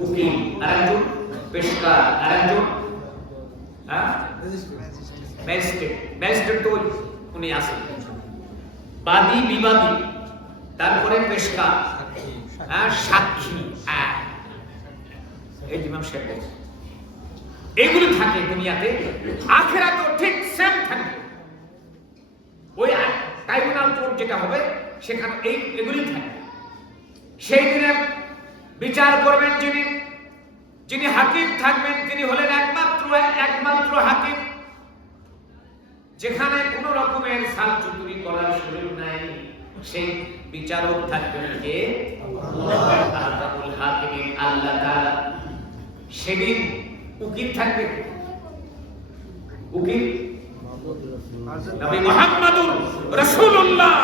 উকিল, আরেকজন পেশকার, আরেকজন ম্যাজিস্ট্রেট। ম্যাজিস্ট্রেট তো উনি আসেন। বাদী, বিবাদী, তারপরে পেশকার, সাক্ষী, এই ইমাম সাহেব। এগুলো থাকে দুনিয়াতে। আখিরাতেও ঠিক সেম থাকবে। ওই ট্রাইব্যুনাল কোর্ট যেটা হবে সেখানে এগুলি থাকবে। সেই দিনে বিচার করবেন যিনি হাকিম থাকবেন, তিনি হলেন একমাত্র হাকিম। যেখানে কোন রকমের সালচুতুরি করার সুযোগ নাই, সেই বিচারক থাকবেন কে? আল্লাহুল হাকিম, আল্লাহ তাআলা। সেদিন উকিল থাকবে। উকিল নবী মুহাম্মদুর রাসূলুল্লাহ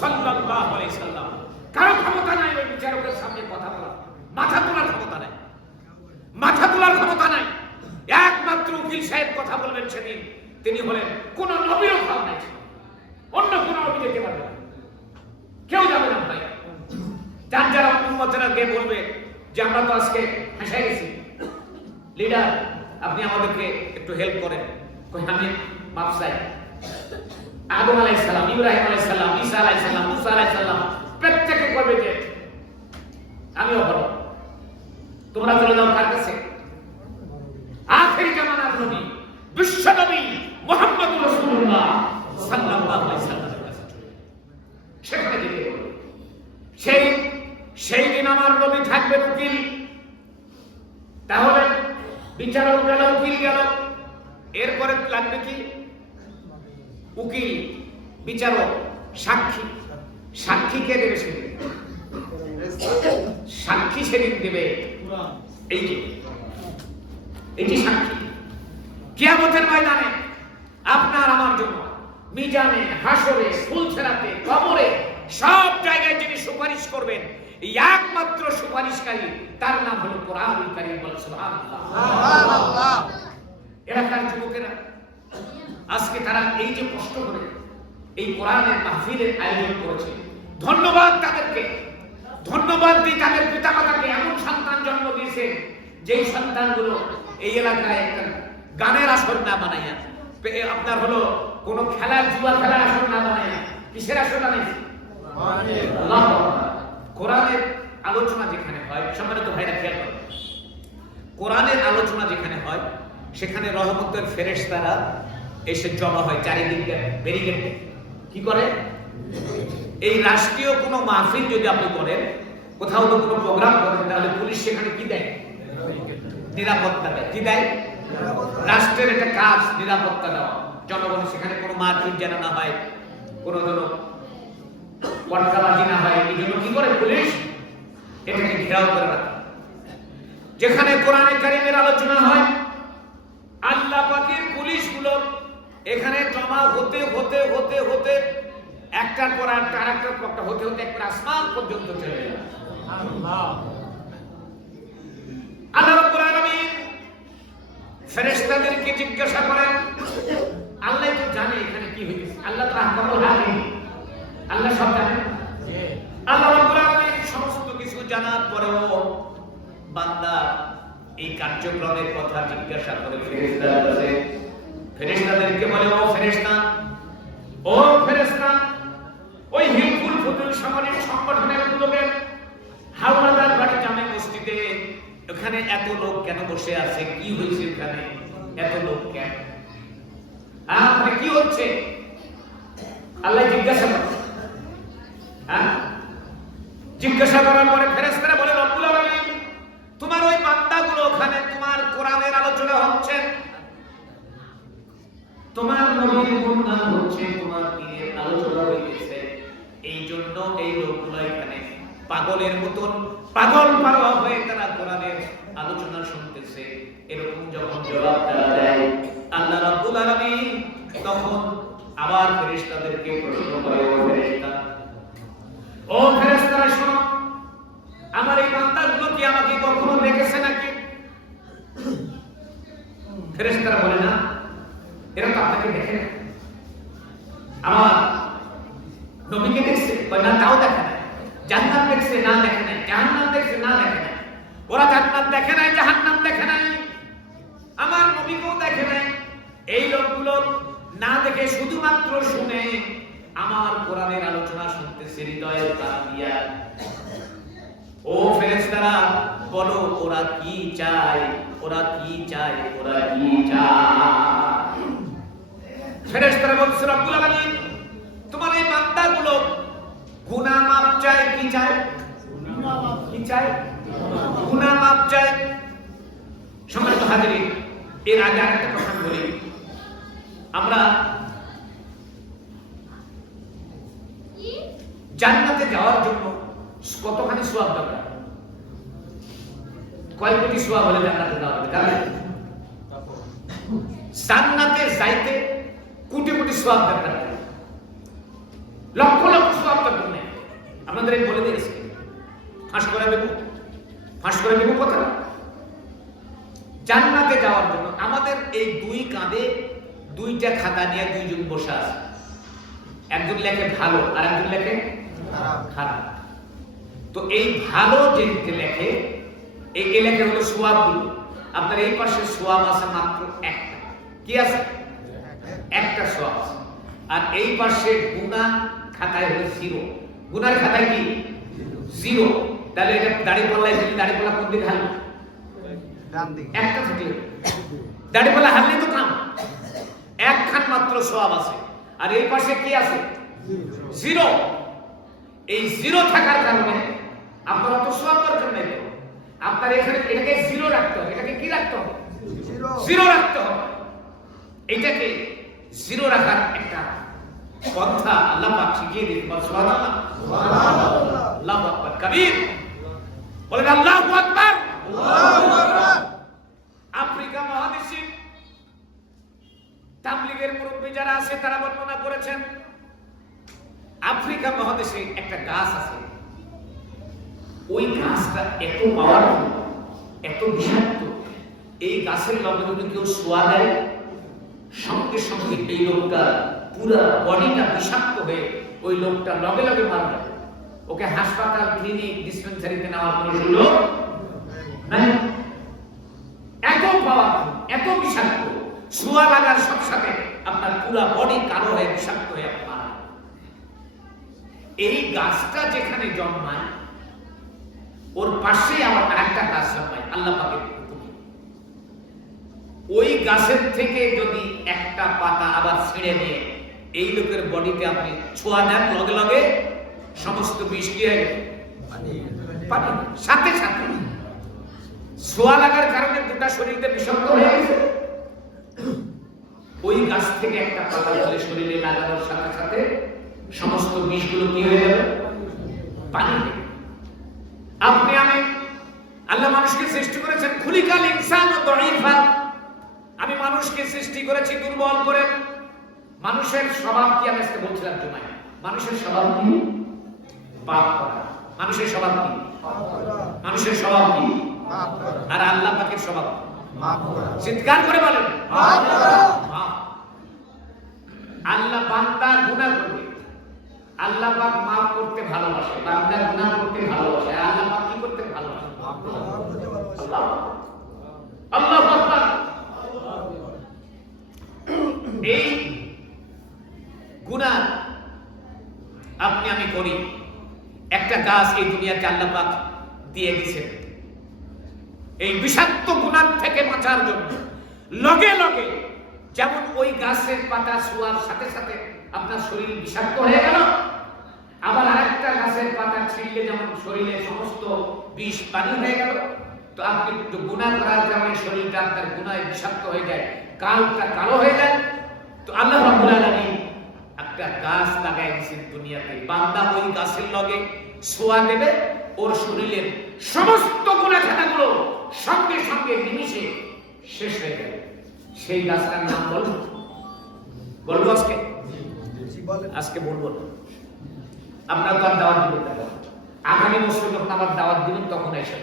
সাল্লাল্লাহু আলাইহি সাল্লাম। কারো ক্ষমতা নাই ওই বিচারকের সামনে কথা বলার, মাথা তোলার ক্ষমতা নাই, মাথা তোলার ক্ষমতা নাই। একমাত্র উকিল সাহেব কথা বলবেন সেদিন। তিনি হলেন কোন নবীও খাওয়া নাই, অন্য কোন নবী যেতে পারবে না, কেউ যাবে না ভাই। যারা উম্মতেরা গিয়ে বলবে যে আমরা তো আজকে হাসাই গেছি, লিডার আপনি আমাদেরকে একটু হেল্প করেন। আমি মাফ চাই। আদম আলাইহিস সালাম, ইব্রাহিম আলাইহিস সালাম, ঈসা আলাইহিস সালাম, মুসা আলাইহিস সালাম প্রত্যেকে করবে যে আমিও বলো, তোমরা চলে যাও কার কাছে? আখেরি জামানার নবী, বিশ্ব নবী মুহাম্মদুর রাসূলুল্লাহ সাল্লাল্লাহু আলাইহি সাল্লামের কাছে। সেখানে যেতে হবে। সেই দিন আমার নবী থাকবেন উকিল। তাহলে বিচারক গেল, উকিল গেল, এরপরে লাগবে কি? উকিল, বিচারক, সাক্ষী। সাক্ষী কে দেবে সেদিন? সাক্ষী সেদিন দেবে এইটি সাক্ষী। কিয়ামতের ময়দানে আপনার আমার জন্য মিজানে, হাসরে, ফুলসেরাতে, কবরে সব জায়গায় যিনি সুপারিশ করবেন, এই একমাত্র সুপারিশকারী, তার নাম হলো কোরআনুল কারীম। বল সুবহানাল্লাহ, সুবহানাল্লাহ। এলাকার যুবকেরা আজকে তারা এই যে কষ্ট করে এই কোরআনের মাহফিলের আয়োজন করেছে, ধন্যবাদ তাদেরকে। ধন্যবাদ দিই তাদের পিতামাতাকে। এমন সন্তান জন্ম দিয়েছে যেই সন্তানগুলো এই এলাকায় একটা গানের আসর না বানাইয়া, আপনার হলো কোন খেলার জুয়া খেলার আসর না বানাইয়া, কিসের আসর বানাইছে? কোরআনের আলোচনা যেখানে হয়, সম্মানিত ভাইরা খেয়াল করুন, কোরআনের আলোচনা যেখানে হয় সেখানে রহমতের ফেরেশতারা এসে জমা হয় চারিদিকে ব্যারিকেড। কি করে? এই রাষ্ট্রীয় কোনো মাহফিল যদি আপনি করেন, কোথাও তো কোনো প্রোগ্রাম করেন, তাহলে পুলিশ সেখানে কি দেয়? নিরাপত্তা দেয়। কি দেয়? রাষ্ট্রের একটা কাজ নিরাপত্তা দেওয়া। জনগণ সেখানে কোনো মারপিট যেন না হয়, কোনো যেন পটকাবাজি না হয়, এই জন্য কি করে পুলিশ? এটাকে ঘেরাও করে রাখে। যেখানে কোরআনে কারীমের আলোচনা হয়, আল্লাহ পাকের পুলিশগুলো এখানে জমা হতে হতে হতে হতে একটার পর একটা, আরেকটার পর একটা হতে হতে একবার আসমান পর্যন্ত চলে যায়। আল্লাহ রাব্বুল আলামিন ফেরেশতাদেরকে জিজ্ঞাসা করেন, আল্লাহ তো জানে এখানে কি হইছে। আল্লাহ তো আহকামুল হাকিম, আল্লাহ সব জানেন। আল্লাহ রাব্বুল আলামিন সমস্ত কিছু জানার পরেও বান্দা এই কার্যক্রমের কথা জিজ্ঞাসা করে ফেরেশতাদের কাছে। ফেরেশতাদেরকে বলে, ও ফেরেশতা, ও ফেরেশতা, ওই হিলফুল ফুতুল সামরিক সংগঠনের উদ্যোগে হাওলাদার বাড়ি জামে মসজিদে ওখানে এত লোক কেন বসে আছে? কি হয়েছে এখানে? এত লোক কেন? মানে কি হচ্ছে? আল্লাহ জিজ্ঞাসা করে। জিজ্ঞাসা করার পরে ফেরেশতারা বলে রব্বুল আলামিন তোমার ওই বান্দাগুলো ওখানে তোমার কোরআনের আলোচনা হচ্ছে, তোমার নবীর গুণগান হচ্ছে, তোমার দ্বীনের আলোচনা হইতেছে, এই জন্য এই লোকগুলো এখানে পাগলের মতন পাগল পারোয়া হয়ে তারা কোরআনের আলোচনা শুনতেছে। এরকম যখন জবাব তারা দেয়, আল্লাহ রাব্বুল আলামিন তখন আবার ফেরেশতাদেরকে প্রশ্ন করে, ও ফেরেশতারা শোনো, আমার এই বান্দাগুলো কি আমাকে কখনো দেখেছে নাকি? ফেরেশতারা বলে না, এরা তো আপনাকে দেখে না। আমার নবীকে দেখছে না, তাও দেখে না। জান্নাত দেখছে না, দেখে নাই। জাহান্নাম দেখছে না, দেখে নাই। ওরা জান্নাত দেখে নাই, জাহান্নাম দেখে নাই, আমার নবীকেও দেখে নাই। এই লোকগুলো না দেখে শুধুমাত্র শুনে আমার কোরআনের আলোচনা শুনতেছে হৃদয়ের কান দিয়া। ও ফেরেশতারা বলো, ওরা কি চায়? ওরা কি চায়? ওরা কি চায়? ফেরেশতারা বলছে, রব্বুল আলামিন তোমার এই বান্দাগুলো গুনাহ মাফ চায়। কি চায়? কি চায়? গুনাহ মাফ চায়। সম্মানিত হাজিরিন, এর আগে আরেকটা কথা বলি। আমরা জান্নাতে যাওয়ার জন্য কতখানি সওয়াব দরকার? কয় কোটি সওয়াব হলে জান্নাতে যাওয়া যাবে? কারণ জান্নাতে যাইতে কোটি কোটি সওয়াব দরকার, লক্ষ লক্ষ সওয়াব দরকার নেই। আপনাদের বলে দিয়েছি, ফাঁস করে দেব কথা। জান্নাতে যাওয়ার জন্য আমাদের এই দুই কাঁধে দুইটা খাতা নিয়ে দুইজন বসে আছে। একজন লেখে ভালো আর একজন লেখে খারাপ। তো এই ভালো যে লেখে, এই লেখে হলো সওয়াবগুলো। আপনার এই পাশে সওয়াব আছে মাত্র একটা। কি আছে? একটা সওয়াব আছে। আর এই পাশে গুনাহ খাতায় হলো জিরো। গুনার খাতায় কি? জিরো। তাহলে এটা দাড়িপাল্লায় দিলে দাড়িপাল্লা কোন দিকে হারবে? ডান দিকে। একটা থাকলে দাড়িপাল্লা হারলে তো কাম, একখান মাত্র সওয়াব আছে। আর এই পাশে কি আছে? জিরো। এই জিরো থাকার কারণে আপনার অত সওয়াব দরকার নেই। আপনার এখানে এটাকে জিরো রাখতে হবে। এটাকে কি রাখতে হবে? জিরো রাখতে হবে। এটাকে জিরো রাখার একটা পন্থা আল্লাহ পাক শিখিয়ে দিয়েছেন। সুবহানাল্লাহ, সুবহানাল্লাহ, আল্লাহু আকবার কবীর। বলেন আল্লাহু আকবার, আল্লাহু আকবার। আফ্রিকা মহাদেশে তাবলীগের মুরব্বি যারা আছে তারা বর্ণনা করেছেন, আফ্রিকা মহাদেশে একটা গাছ আছে। ওই গাছটা এত পাওয়ারফুল, এত বিষাক্ত, এই গাছের লগে যদি কেউ শোয়া দেয়, সঙ্গে সঙ্গে এই লোকটা পুরা বডিটা বিষাক্ত হয়ে ওই লোকটা লগে লগে মারা যাবে। ওকে হাসপাতাল, ক্লিনিক, ডিসপেন্সারিতে নেওয়ার কোনো সুযোগ নাই। এত পাওয়ারফুল, এত বিষাক্ত, শোয়া লাগার সাথে সাথে আপনার পুরা বডি কালো হয়ে বিষাক্ত হয়ে মারা। এই গাছটা যেখানে জন্মায় ওর পাশে আবার আরেকটা গাছ জন্মায় আল্লাহ পাকের হুকুমে। ওই গাছের থেকে যদি একটা পাতা আবার ছিঁড়ে নিয়ে এই লোকের বডিতে আপনি ছোঁয়া দেন, লগে লগে সমস্ত বিষ কি হয়ে গেল? পানি। সাথে সাথে ছোঁয়া লাগার কারণে গোটা শরীরটা বিষাক্ত হয়ে গেছে। ওই গাছ থেকে একটা পাতা তুলে শরীরে লাগানোর সাথে সাথে সমস্ত বিষগুলো কি হয়ে যাবে? পানি। আপনি আমি আল্লাহ মানুষকে সৃষ্টি করেছেন খুলিকাল ইনসানু দাঈফা। আমি মানুষকে সৃষ্টি করেছি দুর্বল করে। মানুষের স্বভাব কি? আমি আজকে বলছিলাম জুমায়, মানুষের স্বভাব কি? পাপ করা। মানুষের স্বভাব কি? মানুষের স্বভাব কি? পাপ করা। আর আল্লাহ পাকের স্বভাব মাফ করা। চিৎকার করে বলেন মাফ করা। আল্লাহ বান্দা গুনাহ করবে, আল্লাহ পাক মাফ করতে ভালোবাসে। বান্দা গুনাহ করতে ভালোবাসে, আল্লাহ পাক কি করতে ভালোবাসে? মাফ করতে ভালোবাসে। আল্লাহু আকবার। এই গুনাহ আপনি আমি করি। একটা গাছ এই দুনিয়াতে আল্লাহ পাক দিয়ে দিয়েছেন এই বিষাক্ত গুনাহ থেকে বাঁচার জন্য। লগে লগে যেমন ওই গাছের পাতা ছোঁয়ার সাথে সাথে আপনার শরীর বিষাক্ত হয়ে গেল, আবার আরেকটা গাছের পাতা ছিঁড়লে যেমন শরীরে সমস্ত বিষ পানি হয়ে গেল, তো আপনি গুনাহ করার কারণে শরীরটা আপনার গুনাহে বিষাক্ত হয়ে যায়, কালটা কালো হয়ে যায়। তো আল্লাহ রাব্বুল আলামিন একটা গাছ লাগাই দিয়েছেন দুনিয়াতে, বান্দা ওই গাছের লগে ছোঁয়া দেবে, ওর শরীরের সমস্ত গুনাহ খাতাগুলো সঙ্গে সঙ্গে নিমিষে শেষ হয়ে যাবে। সেই গাছটার নাম বলবো আজকে? আজকে বলবো না, আপনার তো আর দাওয়াত দিবেন না, আগামী বছর যখন আবার দাওয়াত দিবেন তখন এসে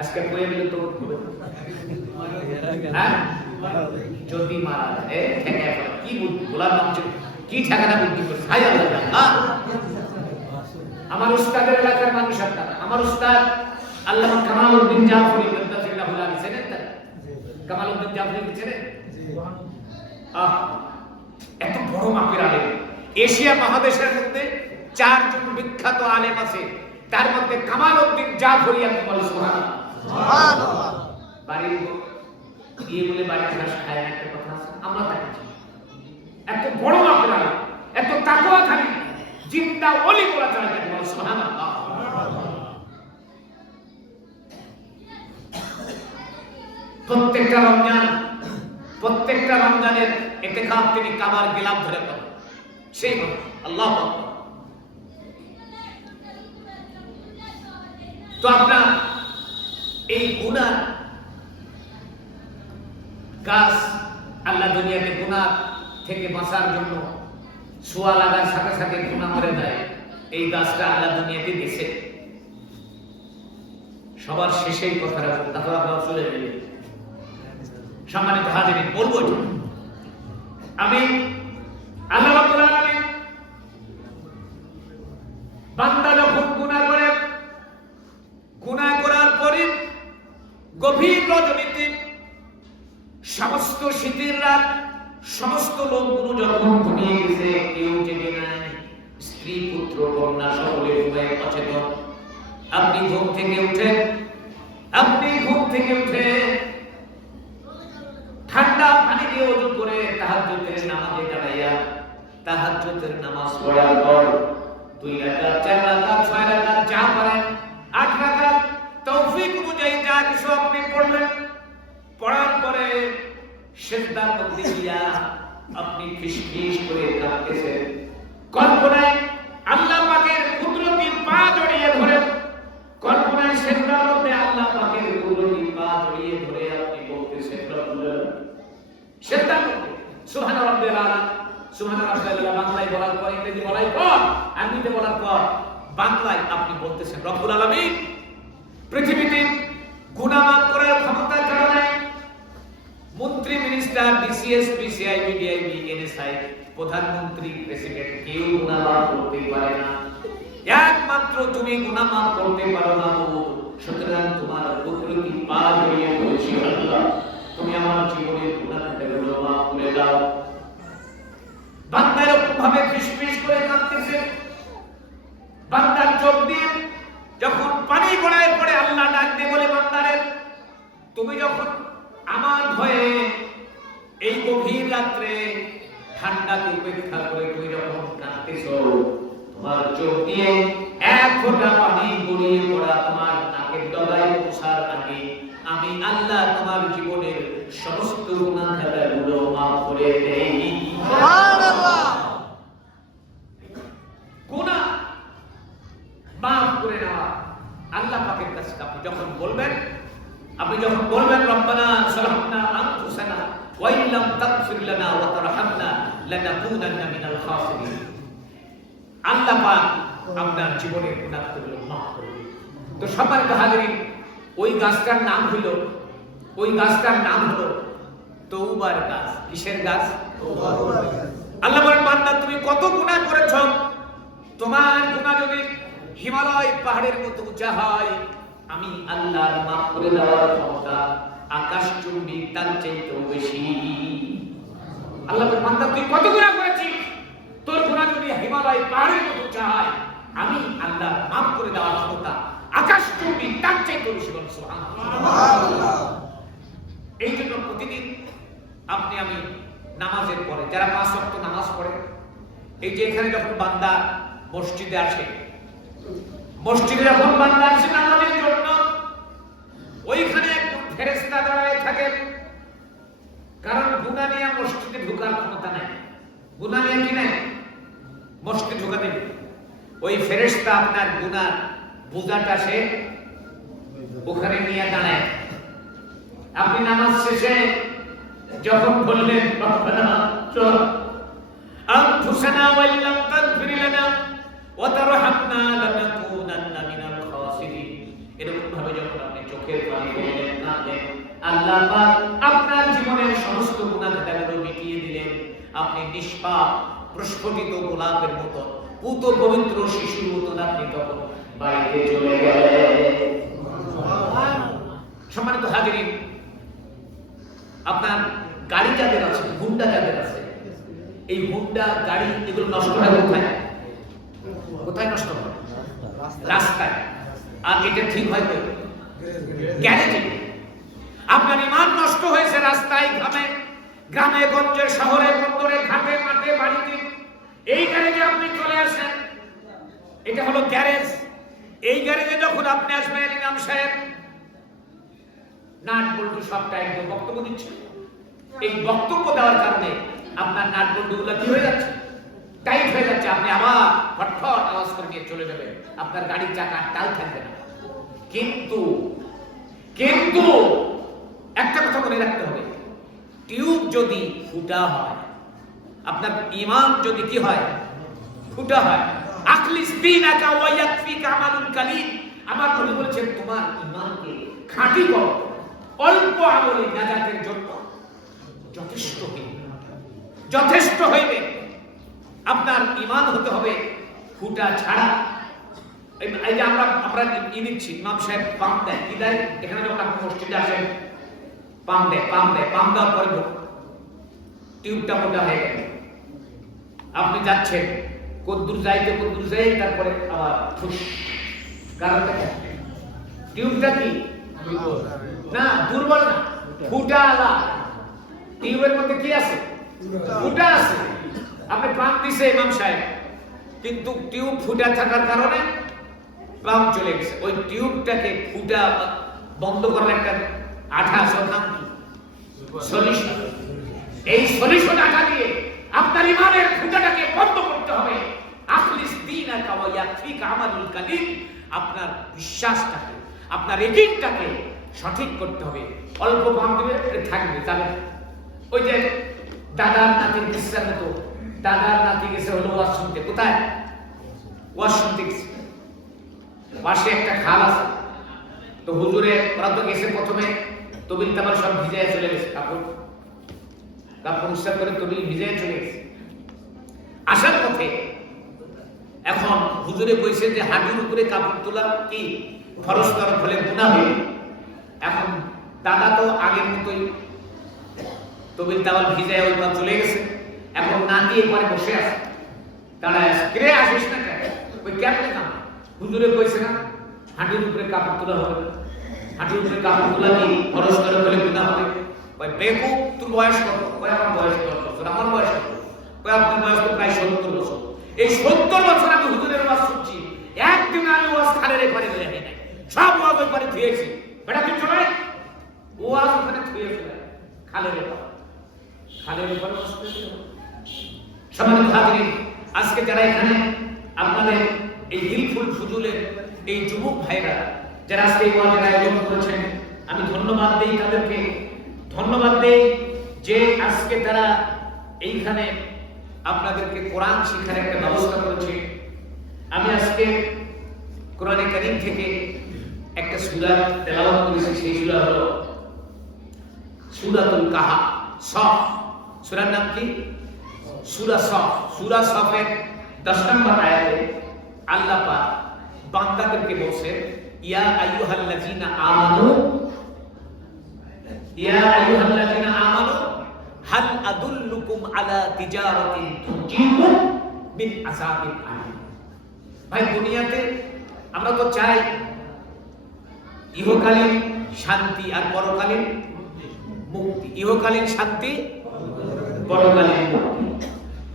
আজকে বয়ে গেলে তো যদি মারা যায় কি বলার নাম কি ঠেকানা বুদ্ধি করছে। আমার উস্তাদের এলাকার মানুষ আপনারা, আমার উস্তাদ আল্লামা কামাল উদ্দিন জাফরি ছিলেন, কামাল উদ্দিন জাফরি ছিলেন এত বড় মাপের আলেম। এশিয়া মহাদেশের মধ্যে 4 জন বিখ্যাত আলেম আছে, তার মধ্যে কামাল উদ্দিন জাফরি। আপনি বলেন সুবহানাল্লাহ। বাড়ির দিয়ে বলে বাড়ির ঘাস খায় একটা কথা আছে, আমরা তাই এত বড় মাপের আলেম, এত তাকওয়াধারী জিন্দা ওলি বলা চলে, তাকে বলেন সুবহানাল্লাহ। প্রত্যেকটা রমজানের ইতিকাফ তিনি কাবার গিলাফ ধরে করেন, সেই আল্লাহু আকবার। তো আপনার এই গুনাহ গাছ আল্লাহ দুনিয়াতে গুনাহ থেকে বাঁচার জন্য ছোঁয়া লাগার সাথে সাথে গুনাহ মরে যায়, এই গাছটা আল্লাহ দুনিয়াতে দিয়েছে। সবার শেষেই কথা রাখবো, তারপর আপনারা চলে যাবেন। সম্মানিত হাজিরিন, বলবো আমি আল্লাহ রাব্বুল আলামিন বান্দা যখন গুনাহ করে, গুনাহ করার পরে গভীর রজনীতে সমস্ত শীতের রাত সমস্ত লোকগুলো যখন ঘুমিয়ে গেছে, কেউ জেগে নাই, স্ত্রী পুত্র কন্যা সকলে ঘুমায় অচেতন। আপনি ঘুম থেকে উঠে ঠান্ডা পানি দিয়ে ওযু করে তাহাজ্জুদের নামাজে দাঁড়াইয়া তাহাজ্জুদের নামাজ পড়ার পর 2 রাকাত 4 রাকাত 6 রাকাত যা পারেন 8 রাকাত তৌফিক অনুযায়ী যা কিছু আপনি পড়লেন, পড়ার পরে সিজদার মধ্যে গিয়া আপনি ফিসফিস করে কাঁদতেছেন, কল্পনায় আল্লাহ পাকের কুদরতি পা জড়িয়ে ধরে, কল্পনায় সিজদার মধ্যে আল্লাহ পাকের কুদরতি পা জড়িয়ে ধরে আপনি বলতেছেন সিজদার মধ্যে সুবহান রাব্বিল আলা, সুবহান রাব্বিল আলা বাংলায় বলার পর ইংরেজি বলাই পর আরবিতে বলার পর বাংলায় আপনি বলতেছেন রব্বুল আলামিন পৃথিবীতে গুনাহ মাফ করার ক্ষমতার কারণে মন্ত্রী, মিনিস্টার, ডিসিএস, পিসিআইবি, ডিআইবি, এনএসআই, প্রধানমন্ত্রী, প্রেসিডেন্ট কেউ গুনাহ মাফ করতে পারে না, একমাত্র তুমি গুনাহ মাফ করতে পারো না। সুতরাং তোমার কুদরতি পা জড়িয়ে বলছি আল্লাহ তুমি আমার জীবনের গুনাহগুলো মাফ করে দাও। বান্দা এরকম ভাবে ফিসফিস করে কাঁদতেছে, বান্দার চোখ দিয়ে যখন পানি গড়ায় পড়ে আল্লাহ ডাক দিয়ে বলে, বান্দারে তুমি যখন আমার ভয়ে এই গভীর রাত্রে ঠান্ডাকে উপেক্ষা করে তুমি যখন কাঁদতেছো, তোমার চোখ দিয়ে এক ফোঁটা পানি গড়িয়ে পড়া তোমার নাকের ডগায় পৌঁছার আগে আমি আল্লাহ তোমার জীবনের সমস্ত গুনাহ খাতাগুলো মাফ করে দেই। সুবহানাল্লাহ। গুনাহ মাফ করে নেওয়া আল্লাহ পাকের কাছে আপনি যখন বলবেন রব্বানা যালামনা আনফুসানা ওয়া ইল্লাম তাগফির লানা ওয়া তারহামনা লানাকুনান্না মিনাল খাসিরিন, আল্লাহ পাক আপনার জীবনের গুনাহগুলো মাফ করে দিন। তো সম্মানিত হাজিরিন, ওই গাছটার নাম হলো তওবার গাছ। কিসের গাছ? তওবার গাছ। আল্লাহ বলেন, বান্দা তুমি কত গুনাহ করেছো, তোমার গুনাহ যদি হিমালয় পাহাড়ের মতো উঁচা হয়, আমি আল্লাহর মাফ করে দেওয়ার ক্ষমতা আকাশচুম্বী তার চাইতেও বেশি। আল্লাহ বলেন, বান্দা তুই কত গুনাহ করেছিস, তোর গুনাহ যদি হিমালয় পাহাড়ের মতো উঁচা হয়, আমি আল্লাহ মাফ করে দেওয়ার ক্ষমতা আকাশচুম্বী তার চাইতেও বেশি। বলুন সুবহানাল্লাহ। এই জন্য প্রতিদিন আপনি আমি নামাজের পরে, যারা 5 ওয়াক্ত নামাজ পড়ে, এই যে এখানে যখন বান্দা মসজিদে আসে, মসজিদে যখন বান্দা আসে নামাজের জন্য, ওইখানে একজন ফেরেশতা দাঁড়ায় থাকে, কারণ গুনাহ নিয়ে মসজিদে ঢোকার ক্ষমতা নাই। গুনাহ নিয়ে কি নাই, মসজিদে ঢোকা দেবে। ওই ফেরেশতা আপনার গুনার বোঝাটা সে ওখানে নিয়ে দাঁড়ায়। আপনি নামাজ শেষে যখন বললেন রব্বানা আনফুসানা ওয়া ইল্লাম তাগফির লানা ওয়া তারহামনা লানাকুনান্না মিনাল খাসিরিন, এরকম ভাবে যখন আপনি চোখের পানি ফেললেন, কাঁদলেন, আল্লাহ পাক আপনার জীবনের সমস্ত গুনাহ খাতাগুলো মিটিয়ে দিলেন। আপনি নিষ্পাপ প্রস্ফুটিত গোলাপের মতো, পুত পবিত্র শিশুর মতো আপনি তখন বাড়িতে চলে গেলেন। সম্মানিত হাজিরিন, আপনার গাড়ি যাদের আছে, হুন্ডা যাদের আছে, এই হুন্ডা গাড়ি এগুলো নষ্ট হয় কোথায়? কোথায় নষ্ট হয়? রাস্তায়। আর এটা ঠিক হয় গ্যারেজে। আপনার ঈমান নষ্ট হয়েছে রাস্তায়, গ্রামে গঞ্জে, শহরে, বন্দরে, ঘাটে, মাঠে, বাড়িতে। এই গ্যারেজে আপনি চলে আসেন, এটা হলো গ্যারেজ। এই গ্যারেজে যখন আপনি আসবেন, ইমাম সাহেব নাট বল্টু সবটা একদম বক্তব্য দিচ্ছে। এই বক্তব্য দেওয়ার কারণে আপনার নাট বল্টুগুলো কি হয়ে যাচ্ছে? টাইট হয়ে যাচ্ছে। আপনি আবার ফটফট আওয়াজ করে নিয়ে চলে যাবেন, আপনার গাড়ির চাকা টাল থাকবে না। কিন্তু কিন্তু একটা কথা মনে রাখতে হবে, টিউব যদি ফুটা হয়, আপনার ঈমান যদি কি হয়? ফুটা হয়। আখলিস দীনাকা ওয়া ইয়াকফিকা আমালুল কালিল, আমার নবী বলেছেন তোমার ঈমানকে খাঁটি করো, অল্প আমলে নাজাতের জন্য যথেষ্ট হইবে। আপনার ঈমান হতে হবে ফুটা ছাড়া। এই যে আমরা নিচ্ছি, ইমাম সাহেব পাম্প দেয়, কি দেয়? এখানে যখন আপনি মসজিদে আসেন পাম্প দেওয়ার পরে টিউবটা মোটা হয়ে গেল, আপনি যাচ্ছেন, কদ্দুর যাই, তারপরে আবার ঠুস। কারণটা টিউবটা কি না দুর্বল না, ফুটা আলা। টিউবের মধ্যে কি আছে? ফুটা আছে। আপনি পাম্প দিছে ইমাম সাহেব, কিন্তু টিউব ফুটা থাকার কারণে পাম্প চলে গেছে। ওই টিউবটাকে ফুটা বন্ধ করার একটা আঠা আছে, নাম কি? সলিউশন। এই সলিউশন আঠা দিয়ে আপনার ঈমানের ফুটাটাকে বন্ধ করতে হবে। আখলিস দীনাকা ওয়া ইয়াকফিকা আমালুল কালিল, আপনার বিশ্বাসটাকে, আপনার ইয়াকিনটাকে সঠিক করতে হবে। অল্প পাম্প দিবে, থাকবে, তাহলে ওই যে দাদার নাতির কিসসার মতো, দাদার নাতি গেছে হলো ওয়াজ শুনতে। কোথায়? ওয়াজ শুনতে গেছে। পাশে একটা খাল আছে, তো হুজুরে ওরা তো গেছে প্রথমে তবিল তামাল সব ভিজায় চলে গেছে, কাপড় উৎসাহ করে তবিল ভিজায় চলে গেছে। আসার পথে এখন হুজুরে কইছে যে হাঁটুর উপরে কাপড় তোলা কি ফরজ করার ফলে গুনাহ হবে। এখন দাদা তো আগের মতোই তবিল তামাল ভিজায় ওই পথ চলে গেছে। এখন নাতি এপারে বসে আছে, দাঁড়ায় আছে, কে আসিস না কেন? ওই কেমনে না, হুজুরে কইছে না হাঁটুর উপরে কাপড় তোলা হবে, হাঁটুর উপরে কাপড় তোলা কি ফরজ করার ফলে গুনাহ হবে। ওই বেকু তোর বয়স কত? ওই আমার বয়স 10 বছর। আমার বয়স কত? ওই আপনার বয়স তো প্রায় 70 বছর। এই 70 বছর আমি হুজুরের ওয়াজ শুনছি, একদিন আমি ওয়াজ খালের এপারে বের হই নাই, সব ওয়াজ ওপারে থুয়েছি। বেটা তুই চলে ওয়াজ ওখানে থুয়েছি খালের এপারে, খালের এপারে ওয়াজ করতে। সম্মানিত হাজিরিন, আজকে যারা এখানে আপনাদের এই হিলফুল ফুজুলের এই যুবক ভাইরা যারা আজকে এই ওয়াজের আয়োজন করেছেন, আমি ধন্যবাদ দেই তাদেরকে। ধন্যবাদ দেই যে আজকে তারা এইখানে আপনাদেরকে কোরআন শিক্ষার একটা ব্যবস্থা করেছে। আমি আজকে কোরআনে কারীম থেকে একটা সূরা তেলাওয়াত করেছি। সেই সূরা হলো সূরাতুল কাহাফ। সফ সূরার নাম কি? সূরা সফ। সূরা সফের 10 নম্বর আয়াতে আল্লাহ পাক বান্দাদেরকে বলছেন, ইয়া আইয়ুহাল্লাযীনা আমানু হাল আদুল্লুকুম আলা তিজারাতিন তুনজিকুম মিন আযাবিন আলীম। ভাই, দুনিয়াতে আমরা তো চাই ইহকালীন শান্তি আর পরকালীন মুক্তি। ইহকালীন শান্তি, পরকালীন মুক্তি।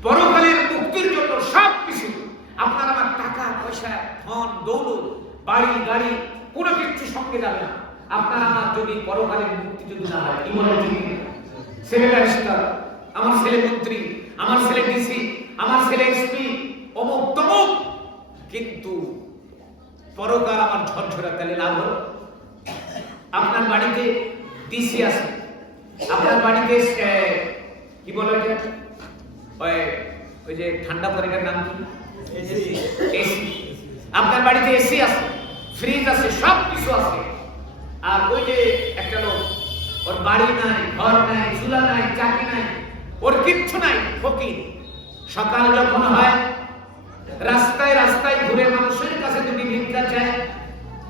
পরকালীন মুক্তির জন্য সবকিছু আপনার আমার টাকা পয়সা ধন দৌলত বাড়ি গাড়ি কোনো কিছু সঙ্গে যাবে না। আপনার আমার যদি পরকালের মুক্তি যদি না হয়, কি বলে ঠিক ছেলে ব্যারিস্টার, আমার ছেলে মন্ত্রী, আমার ছেলে ডিসি, আমার ছেলে এসপি, অমুক তমুক, কিন্তু পরকাল আমার ঝরঝরা তাহলে লাভ হলো? আপনার বাড়িতে ডিসি আছে, আপনার বাড়িতে কি বলে ওই যে ঠান্ডা পরিকার নাম কি, এসি। আপনার বাড়িতে এসি আছে, ফ্রিজ আছে, সব কিছু আছে। আর ওই যে একটা লোক, ওর বাড়ি নাই, ঘর নাই, চুলা নাই, চাকরি নাই, ওর কিচ্ছু নাই, ফকির। সকাল যখন হয় রাস্তায় রাস্তায় ঘুরে মানুষের কাছে যদি ভিক্ষা চায়,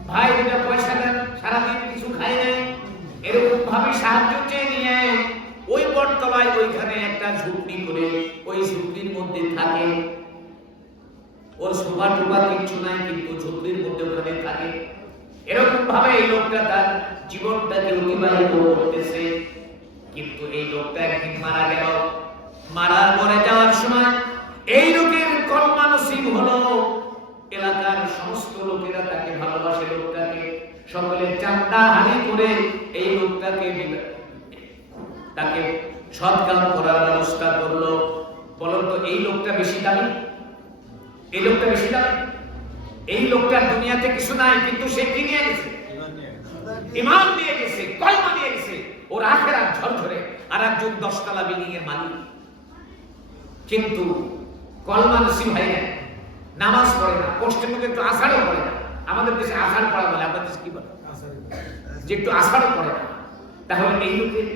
ভাই দুটা পয়সা দেন, সারাদিন কিছু খায় নাই, এরকম ভাবে সাহায্য চেয়ে নিয়ে ওই বটতলায় ওইখানে একটা ঝুপড়ি করে ওই ঝুপড়ির মধ্যে থাকে। ওর শোভা টোভা কিচ্ছু নাই, কিন্তু ঝুপড়ির মধ্যে ওখানে থাকে। এরকম ভাবে এই লোকটা তার জীবনটাকে অতিবাহিত করতেছে। কিন্তু এই লোকটা একদিন মারা গেল। মারার পরে যাওয়ার সময় এই লোকের কলমা নসিব হলো। এলাকার সমস্ত লোকেরা তাকে ভালোবাসে, লোকটাকে সকলে চাঁদা হানি করে এই লোকটাকে তাকে সৎকার করার ব্যবস্থা করলো। বলুন তো এই লোকটা বেশি দামি? এই লোকটা বেশি দামি? এই লোকটার দুনিয়াতে কিছু নাই, কিন্তু সে কি নিয়ে গেছে? ঈমান নিয়ে গেছে, কলমা নিয়ে গেছে। ওর আখিরাত ঝরঝরে। আর একজন 10 তলা বিল্ডিং এর মালিক, কিন্তু কলমা নসিব হয় না, নামাজ পড়ে না, কষ্টের মধ্যে একটু আষাঢ়ও পড়ে না। আমাদের দেশে আষাঢ় পড়া বলে, আপনাদের দেশে কি বলে? যে একটু আষাঢ়ও পড়ে না। তাহলে এই লোকের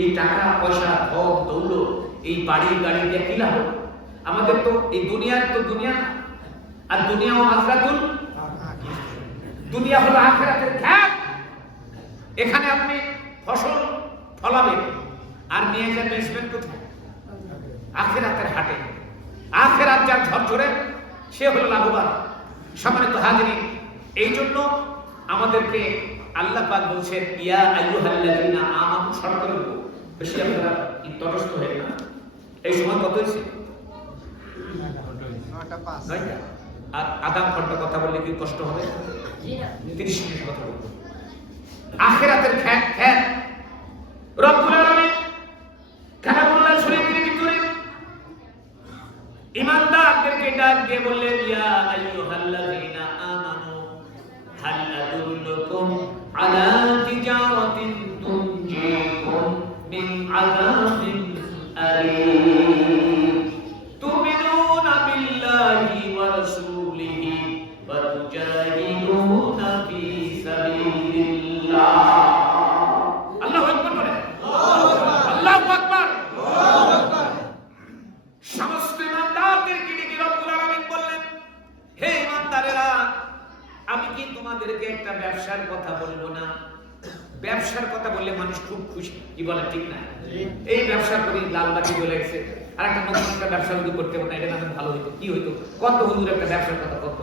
এই টাকা পয়সা ধন দৌলত, এই বাড়ি গাড়ি দিয়ে কি লাভ? আমাদের তো এই দুনিয়ার তো দুনিয়া, আর দুনিয়া ও আখিরাতুল, দুনিয়া হলো আখিরাতের ক্ষেত। এখানে আপনি ফসল ফলাবেন আর নিয়ে যাবেন বেচবেন কোথায়? আখিরাতের হাটে। আখিরাত যার ঝরঝরে সে হলো লাভবান। সম্মানিত হাজিরিন, এই জন্য আমাদেরকে আল্লাহ পাক বলছেন ইয়া আইয়ুহাল্লাযীনা আমানু, সরকার বেশি আপনারা তটস্থ হয়ে না। এই সময় কত হয়েছে? 9টা। আর আধা ঘন্টা কথা বললে কি কষ্ট হবে? 30 মিনিট কথা বলবো। আখিরাতের খ্যাত খ্যাত রব্বুল আলামিন কালামুল্লাহ শরীফের ভিতরে ঈমানদারদেরকে ডাক দিয়ে বললেন ইয়া আইয়ুহাল্লাযীনা আমানু হাল আদুল্লুকুম আলা তিজারাতিন তুনজিকুম মিন আযাবিন আলীম তুমিনুনা বিল্লাহি ওয়া রাসূলিহি ওয়া তুজাহিদুনা ফি সাবিলিল্লাহ। আল্লাহু আকবার বলেন। আল্লাহু আকবার। সমস্ত ঈমানদারদেরকে ডেকে রব্বুল আলামিন বললেন, হে ঈমানদারেরা, আমি কি তোমাদেরকে একটা ব্যবসার কথা বলবো না? ব্যবসার কথা বললে মানুষ খুব খুশি, কি বলে ঠিক না? এই ব্যবসা করি, লালবাতি বলে গেছে, আর একটা নতুন একটা ব্যবসা যদি করতে হতো, এটা না ভালো হইতো, কি হইতো? কত হুজুর একটা ব্যবসার কথা কত,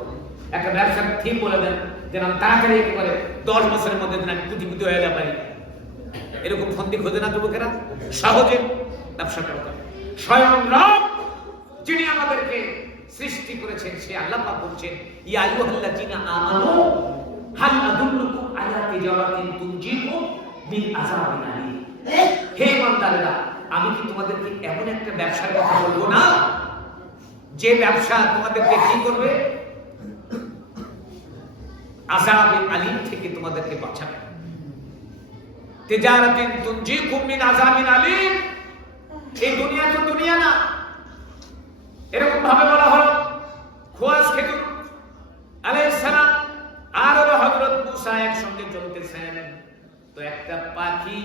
একটা ব্যবসার থিম বলে দেন, যেন আমি তাড়াতাড়ি একেবারে 10 বছরের মধ্যে যেন আমি কোটিপতি হয়ে যেতে পারি। এরকম ফন্দি খোঁজে না যুবকেরা? সহজে ব্যবসা করতে। স্বয়ং রব যিনি আমাদেরকে সৃষ্টি করেছেন, সে আল্লাহ পাক বলছেন ইয়া আইয়ুহাল্লাযীনা আমানু হাল আদুল্লুকুম আলা তিজারাতিন তুনজিকুম মিন আযাবিন আলীম। হে ঈমানদারেরা, আমি কি তোমাদেরকে এমন একটা ব্যবসার কথা বলবো না যে ব্যবসা তোমাদেরকে কি করবে? আযাবিন আলীম থেকে তোমাদেরকে বাঁচাবে। তিজারাতিন তুনজিকুম মিন আযাবিন আলীম। এই দুনিয়া তো দুনিয়া না, এরকম ভাবে বলা হলো। খোয়াজ খেজুর আলাইহিস সালাম আর হযরত মুসা একসঙ্গে চলতেছেন, তো একটা পাখি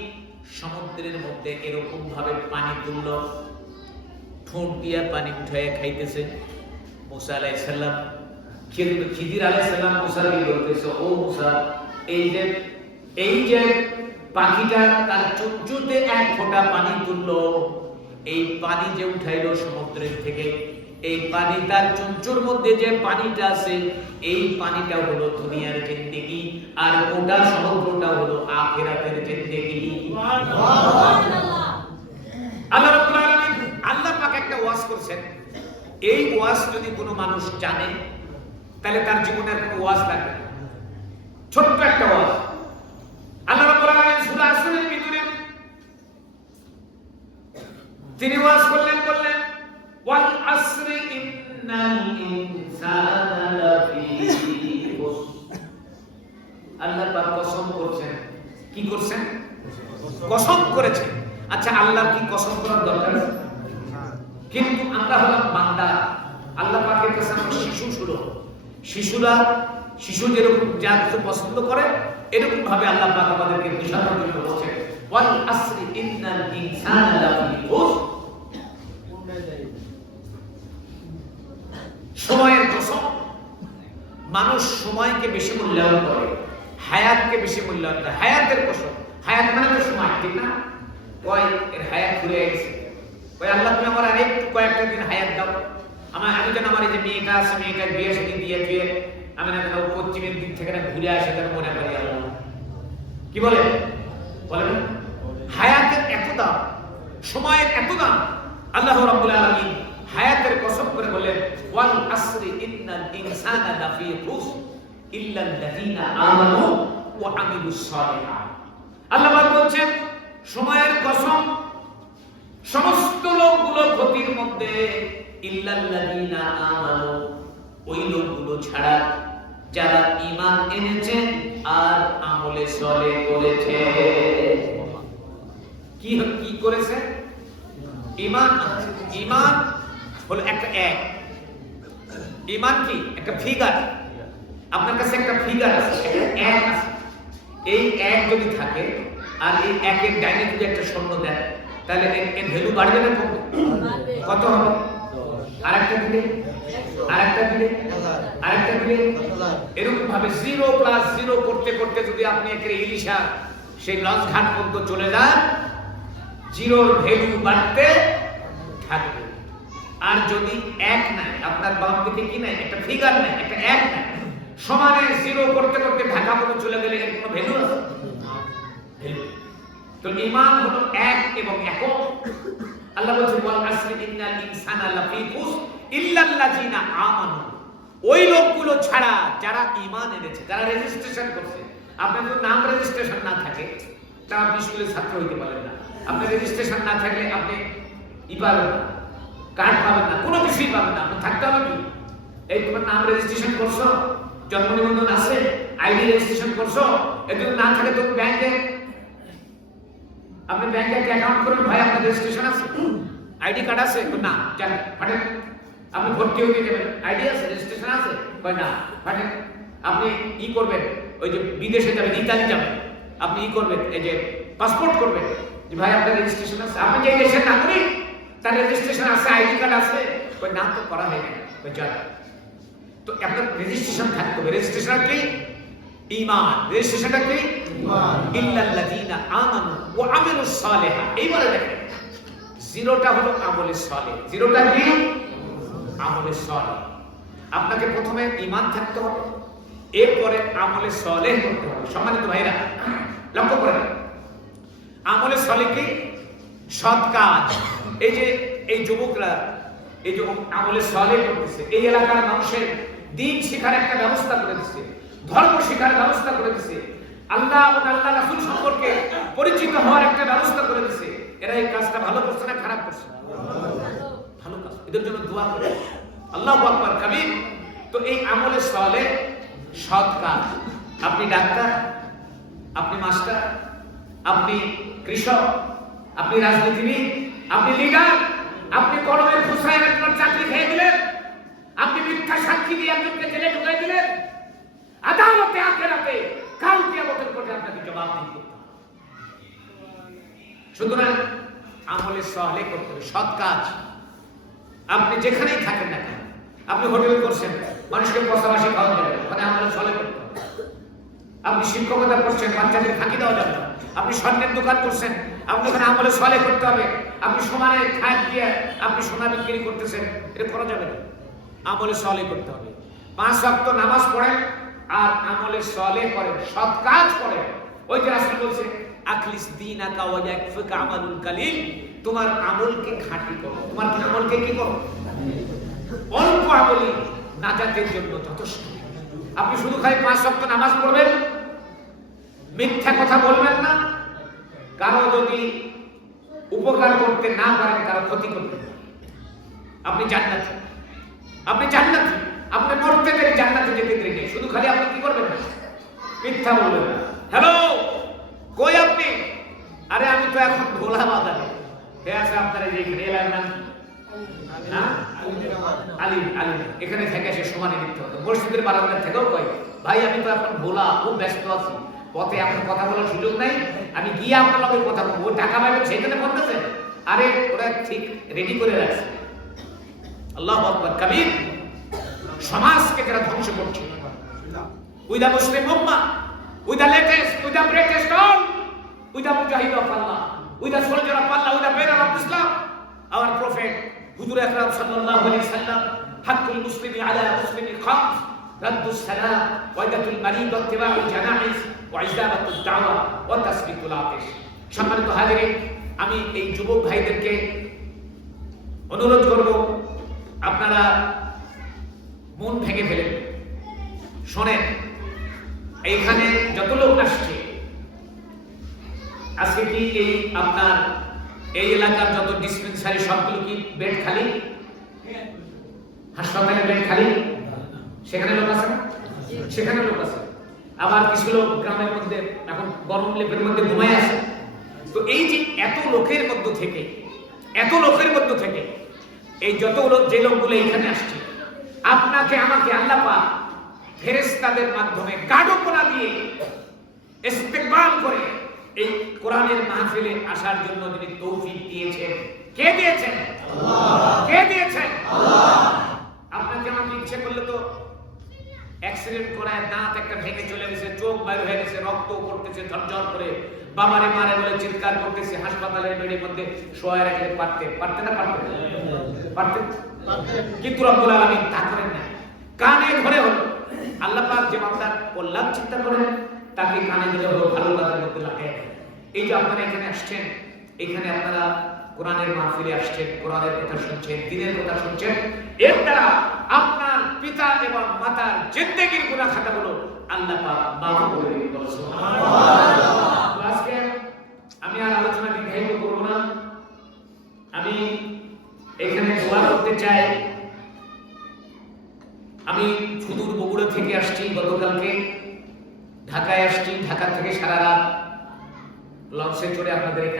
সমুদ্রের মধ্যে এরকম ভাবে পানি তুলল, ঠোঁট দিয়ে পানি উঠায় খাইতেছে। মুসা আলাইহিস সালাম, খিজির আলাইহিস সালাম মুসাকে বলতেছে, ও মুসা, এই যে পাখিটা তার চুঁচুতে এক ফোঁটা পানি তুললো, এই পানি যে উঠাইলো সমুদ্রের থেকে, এই পানি তার চুঁচুর মধ্যে যে পানিটা আছে, এই পানিটা হলো দুনিয়ার জিন্দেগি, আর গোটা সমুদ্রটা হলো আখিরাতের জিন্দেগি। সুবহানাল্লাহ। আল্লাহ রাব্বুল আলামিন, আল্লাহ পাক একটা ওয়াজ করছেন, এই ওয়াজ যদি কোনো মানুষ জানে তাহলে তার জীবনের কোনো ওয়াজ লাগবে না। ছোট্ট একটা ওয়াজ আল্লাহ রাব্বুল আলামিন সূরা আসরের ভিতরে তিনি ওয়াজ করলেন, বললেন ওয়াল আসরি ইন্নাল ইনসানা লাফি খুসর। আল্লাহ পাক কসম করছেন, কি করছেন? কসম করেছেন। আচ্ছা, আল্লাহর কি কসম করার দরকার? কিন্তু আমরা হলাম বান্দা, আল্লাহ পাকের কাছে আমরা শিশু শুরু। শিশু যেরকম যা কিছু পছন্দ করে এরকম ভাবে আল্লাহ পাক আমাদেরকে বুঝানোর জন্য বলছেন ওয়াল আসরি ইন্নাল ইনসানা লাফি খুসর। সময়ের কসম। মানুষ সময়কে বেশি মূল্যায়ন করে, হায়াতকে বেশি মূল্যায়ন করে। হায়াতের কসম, হায়াত মানে তো সময়, ঠিক না? কয় এর হায়াত ঘুরে গেছে, কয় আল্লাহ তুমি আমার আরেক কয়েকটা দিন হায়াত দাও, আমি যেন আমার এই যে মেয়েটা আছে মেয়েটার বিয়ে সেদিন দিয়ে দিয়ে আমি না কেন পশ্চিমের দিক থেকে না ঘুরে আসে যেন মনে করি আল্লাহ। কি বলে বলেন? হায়াতের এত দাম, সময়ের এত দাম। আল্লাহ রাব্বুল আলামিন হায়াতের কসম করে বলেন ওয়াল আসরি ইন্নাল ইনসানা লাফি খুসর ইল্লাল্লাযীনা আমানু ওয়া আমিলুস সালিহাত। আল্লাহ পাক বলছেন সময়ের কসম, সমস্ত লোকগুলো ক্ষতির মধ্যে, ইল্লাল্লাযীনা আমানু, ওই লোকগুলো ছাড়া যারা ঈমান এনেছে আর আমলে সলে করেছে। কি করেছে? ঈমান। ঈমান হলো একটা এক। ঈমান কি? একটা ফিগার। আপনার কাছে একটা ফিগার আছে, একটা এক আছে। এই এক যদি থাকে আর এই একের ডাইনে যদি একটা শূন্য দেন তাহলে এর ভ্যালু বাড়বে না কমবে? কত হবে? আরেকটা দিলে, আরেকটা দিলে, আরেকটা দিলে, এরকম ভাবে 0 প্লাস 0 করতে করতে যদি আপনি একটা ইলিশা সেই লঞ্চ ঘাট পর্যন্ত চলে যান, জিরোর ভ্যালু বাড়তে থাকবে। আর যদি এক নাই, আপনার বাম দিকে কি নাই? একটা ফিগার নাই, একটা এক নাই, সমানে 0 করতে করতে ঢাকা পর্যন্ত চলে গেলে এর কোনো ভ্যালু আছে? তো ঈমান হলো এক এবং একক। আল্লাহ বলেছেন ওয়াল আসরি ইন্নাল ইনসানা লাফি খুসর ইল্লাল্লাযীনা আমানু, ওই লোকগুলো ছাড়া যারা ঈমান এনেছে, যারা রেজিস্ট্রেশন করছে। আপনার যদি নাম রেজিস্ট্রেশন না থাকে তা আপনি স্কুলের ছাত্র হইতে পারেন না। আপনার রেজিস্ট্রেশন না থাকলে আপনি পাবেন না, কার্ড পাবেন না, কোনো কিছুই পাবেন না। আপনার থাকতে হবে কি? এই তোমার নাম রেজিস্ট্রেশন করছো, জন্ম নিবন্ধন আছে, আইডি রেজিস্ট্রেশন করছো, এগুলো না থাকে তো ব্যাংকে, আপনি ব্যাংকে একটা অ্যাকাউন্ট করেন, ভাই আপনার রেজিস্ট্রেশন আছে, আইডি কার্ড আছে? না, যান পাঠেন। আপনি ভর্তি হতে যাবেন, আইডি আছে, রেজিস্ট্রেশন আছে? কয় না, পাঠেন। আপনি ই করবেন, ওই যে বিদেশে যাবেন, ইতালি যাবেন, আপনি ই করবেন, এই যে পাসপোর্ট করবেন, যে ভাই আপনার রেজিস্ট্রেশন আছে? আপনি যে দেশের নাগরিক তার রেজিস্ট্রেশন আছে, আইডি কার্ড আছে? কয় না, তো করা হয়নি। কয় যান। তো আপনার রেজিস্ট্রেশন থাকতে হবে। রেজিস্ট্রেশন কি? ঈমান। রেজিস্ট্রেশনটা কি? ঈমান। ইল্লাল্লাযীনা আমানু ওয়া আমিলুস সালিহাত। এইবারে দেখেন, জিরোটা হলো আমলে সালেহ। জিরোটা কি? আমলে সালেহ। আপনাকে প্রথমে ঈমান থাকতে হবে, এরপরে আমলে সালেহ করতে হবে। সম্মানিত ভাইরা লক্ষ্য করেন, আমলে সালেহ কি? সৎ কাজ। এই যে এই যুবকরা এই যে আমলে সালেহ করতেছে, এই এলাকার মানুষের দ্বীন শিক্ষার একটা ব্যবস্থা করে দিচ্ছে, ধর্ম শিক্ষার ব্যবস্থা করে দিচ্ছে, আল্লাহ এবং আল্লাহ রাসূল সম্পর্কে পরিচিত হওয়ার একটা ব্যবস্থা করে দিচ্ছে। এরা এই কাজটা ভালো করছে না খারাপ করছে? ভালো কাজ। এদের জন্য দোয়া করে, আল্লাহু আকবার কাবীর। তো এই আমলে সালেহ সৎ কাজ। আপনি ডাক্তার, আপনি মাস্টার, আপনি কৃষক, আপনি রাজনীতিবিদ, আপনি লিডার, আপনি কলমের খুশায় একজন চাকরি খেয়ে দিলেন, আপনি মিথ্যা সাক্ষী দিয়ে একজনকে জেলে ঢুকাই দিলেন, আদালতে আখিরাতে কাল কিয়ামতের কোর্টে আপনাকে জবাব দিতে হবে। সুতরাং আমলে সালেহ করতে হবে, সৎ কাজ। আপনি যেখানেই থাকেন না কেন, আপনি হোটেল করছেন, মানুষকে পশাপাশি খাওয়া যাবে, মানে আমলে সালেহ করতে হবে। আপনি শিক্ষকতা করছেন, বাচ্চাদের ফাঁকি দেওয়া যাবে না। আপনি স্বর্ণের দোকান করছেন, আপনি ওখানে আমলে সালেহ করতে হবে। আপনি সমানে খাট দিয়ে আপনি সোনা বিক্রি করতেছেন, এটা করা যাবে না। আমলে সালেহ করতে হবে। 5 ওয়াক্ত নামাজ পড়েন আর আমলে সালেহ করেন, সৎ কাজ করেন। ওই যে রাসূল বলছে আখলিস দীনাকা ওয়া ইয়াকফিকা আমালুল কালিল, তোমার আমলকে খাঁটি করো। তোমার আমলকে কি করো? অল্প আমলই নাজাতের জন্য যথেষ্ট। আপনি শুধু খালি 5 ওয়াক্ত নামাজ পড়বেন, মিথ্যা কথা বলবেন না, কারো যদি উপকার করতে না পারেন, কারো ক্ষতি করবেন, আপনি জান্নাতি। আপনি জান্নাতি, আপনি মরতে দেরি, জান্নাতে যেতে দেরি নেই। শুধু খালি আপনি কি করবেন না, মিথ্যা বলবেন না। হ্যালো, কই আপনি? আরে আমি তো এখন ভোলা বাজারে। হে আছে আপনার এই যে এলাকার নাম না আলী, আলী এখানে থেকে সে সমানে লিখতে হতো। মসজিদের বারান্দার থেকেও কয়, ভাই আমি তো এখন ভোলা, খুব ব্যস্ত আছি, পথে আপনার কথা বলার সুযোগ নাই, আমি গিয়ে আপনার লগে কথা বলবো। ও টাকা পাইবেন সেইখানে বলতেছে। আরে ওরা ঠিক রেডি করে রাখছে। আল্লাহু আকবার কাবীর। সমাজকে যারা ধ্বংস করছে, with the Muslim ummah, with the latest, with the greatest all, with the mujahid of Allah, with the soldier of Allah, with the bearer of Islam, our prophet হুজুর আকরাম সাল্লাল্লাহু আলাইহি সাল্লাম, হাক্কুল মুসলিমি আলা মুসলিমি খামস, রাদ্দুস সালাম, ওয়াইদাতুল মারিদ, ইত্তিবাউল জানাইজ, ওয়া ইজাবাতুদ দাওয়া, ওয়া তাসবিকুল আতিশ। সম্মানিত হাজিরিন, আমি এই যুবক ভাইদেরকে অনুরোধ করব, আপনারা মন ভেঙে ফেলেন। শোনেন, এইখানে যত লোক আসছে আজকে, কি এই আপনার এই এলাকার যত ডিসপেন্সারি সবগুলো কি বেড খালি? হাসপাতালে বেড খালি? সেখানে লোক আছে না? সেখানে লোক আছে। আবার কিছু লোক গ্রামের মধ্যে এখন গরম লেপের মধ্যে ঘুমায় আছে। তো এই যে এত লোকের মধ্য থেকে, এত লোকের মধ্য থেকে এই যত লোক, যে লোকগুলো এখানে আসছে, আপনাকে আমাকে আল্লাহ পাক ফেরেশতাদের মাধ্যমে গাঢ়পনা দিয়ে ইস্তেকবাল করে এই কোরআনের মাহফিলে আসার জন্য যিনি তৌফিক দিয়েছেন, কে দিয়েছেন? আল্লাহ। কে দিয়েছেন? আল্লাহ। আপনাকে আমাকে ইচ্ছে করলে তো অ্যাক্সিডেন্ট করায় দাঁত একটা ভেঙে চলে গেছে, চোখ বাইরে হয়ে গেছে, রক্ত পড়তেছে ঝরঝর করে, বাবারে মারে বলে চিৎকার করতেছে, হাসপাতালের বেডের মধ্যে শোয়া রেখে পারতে না? পারতেন। কিন্তু রব্বুল আলামিন তা করেন না। কানে ধরে হলো। আল্লাহ পাক যে বান্দার কল্যাণ চিন্তা করেন, তাকে কানে ধরে হলো ভালো লাগার মধ্যে লাগে। এই যে আপনারা এখানে আসছেন, এখানে আপনারা কোরআনের মাহফিলে আসছেন, কোরআনের কথা শুনছেন, দ্বীনের কথা শুনছেন, এর দ্বারা আপনার পিতা এবং মাতার জিন্দেগির গুনাহ খাতাগুলো আল্লাহ পাক মাফ করে দিবেন। সুবহানাল্লাহ। আজকে আমি আর আলোচনা দীর্ঘায়িত করব না। আমি এখানে দোয়া করতে চাই। আমি সুদূর বগুড়া থেকে আসছি, গতকালকে ঢাকায় আসছি, ঢাকা থেকে সারা রাত লঞ্চে চড়ে আপনাদের এখানে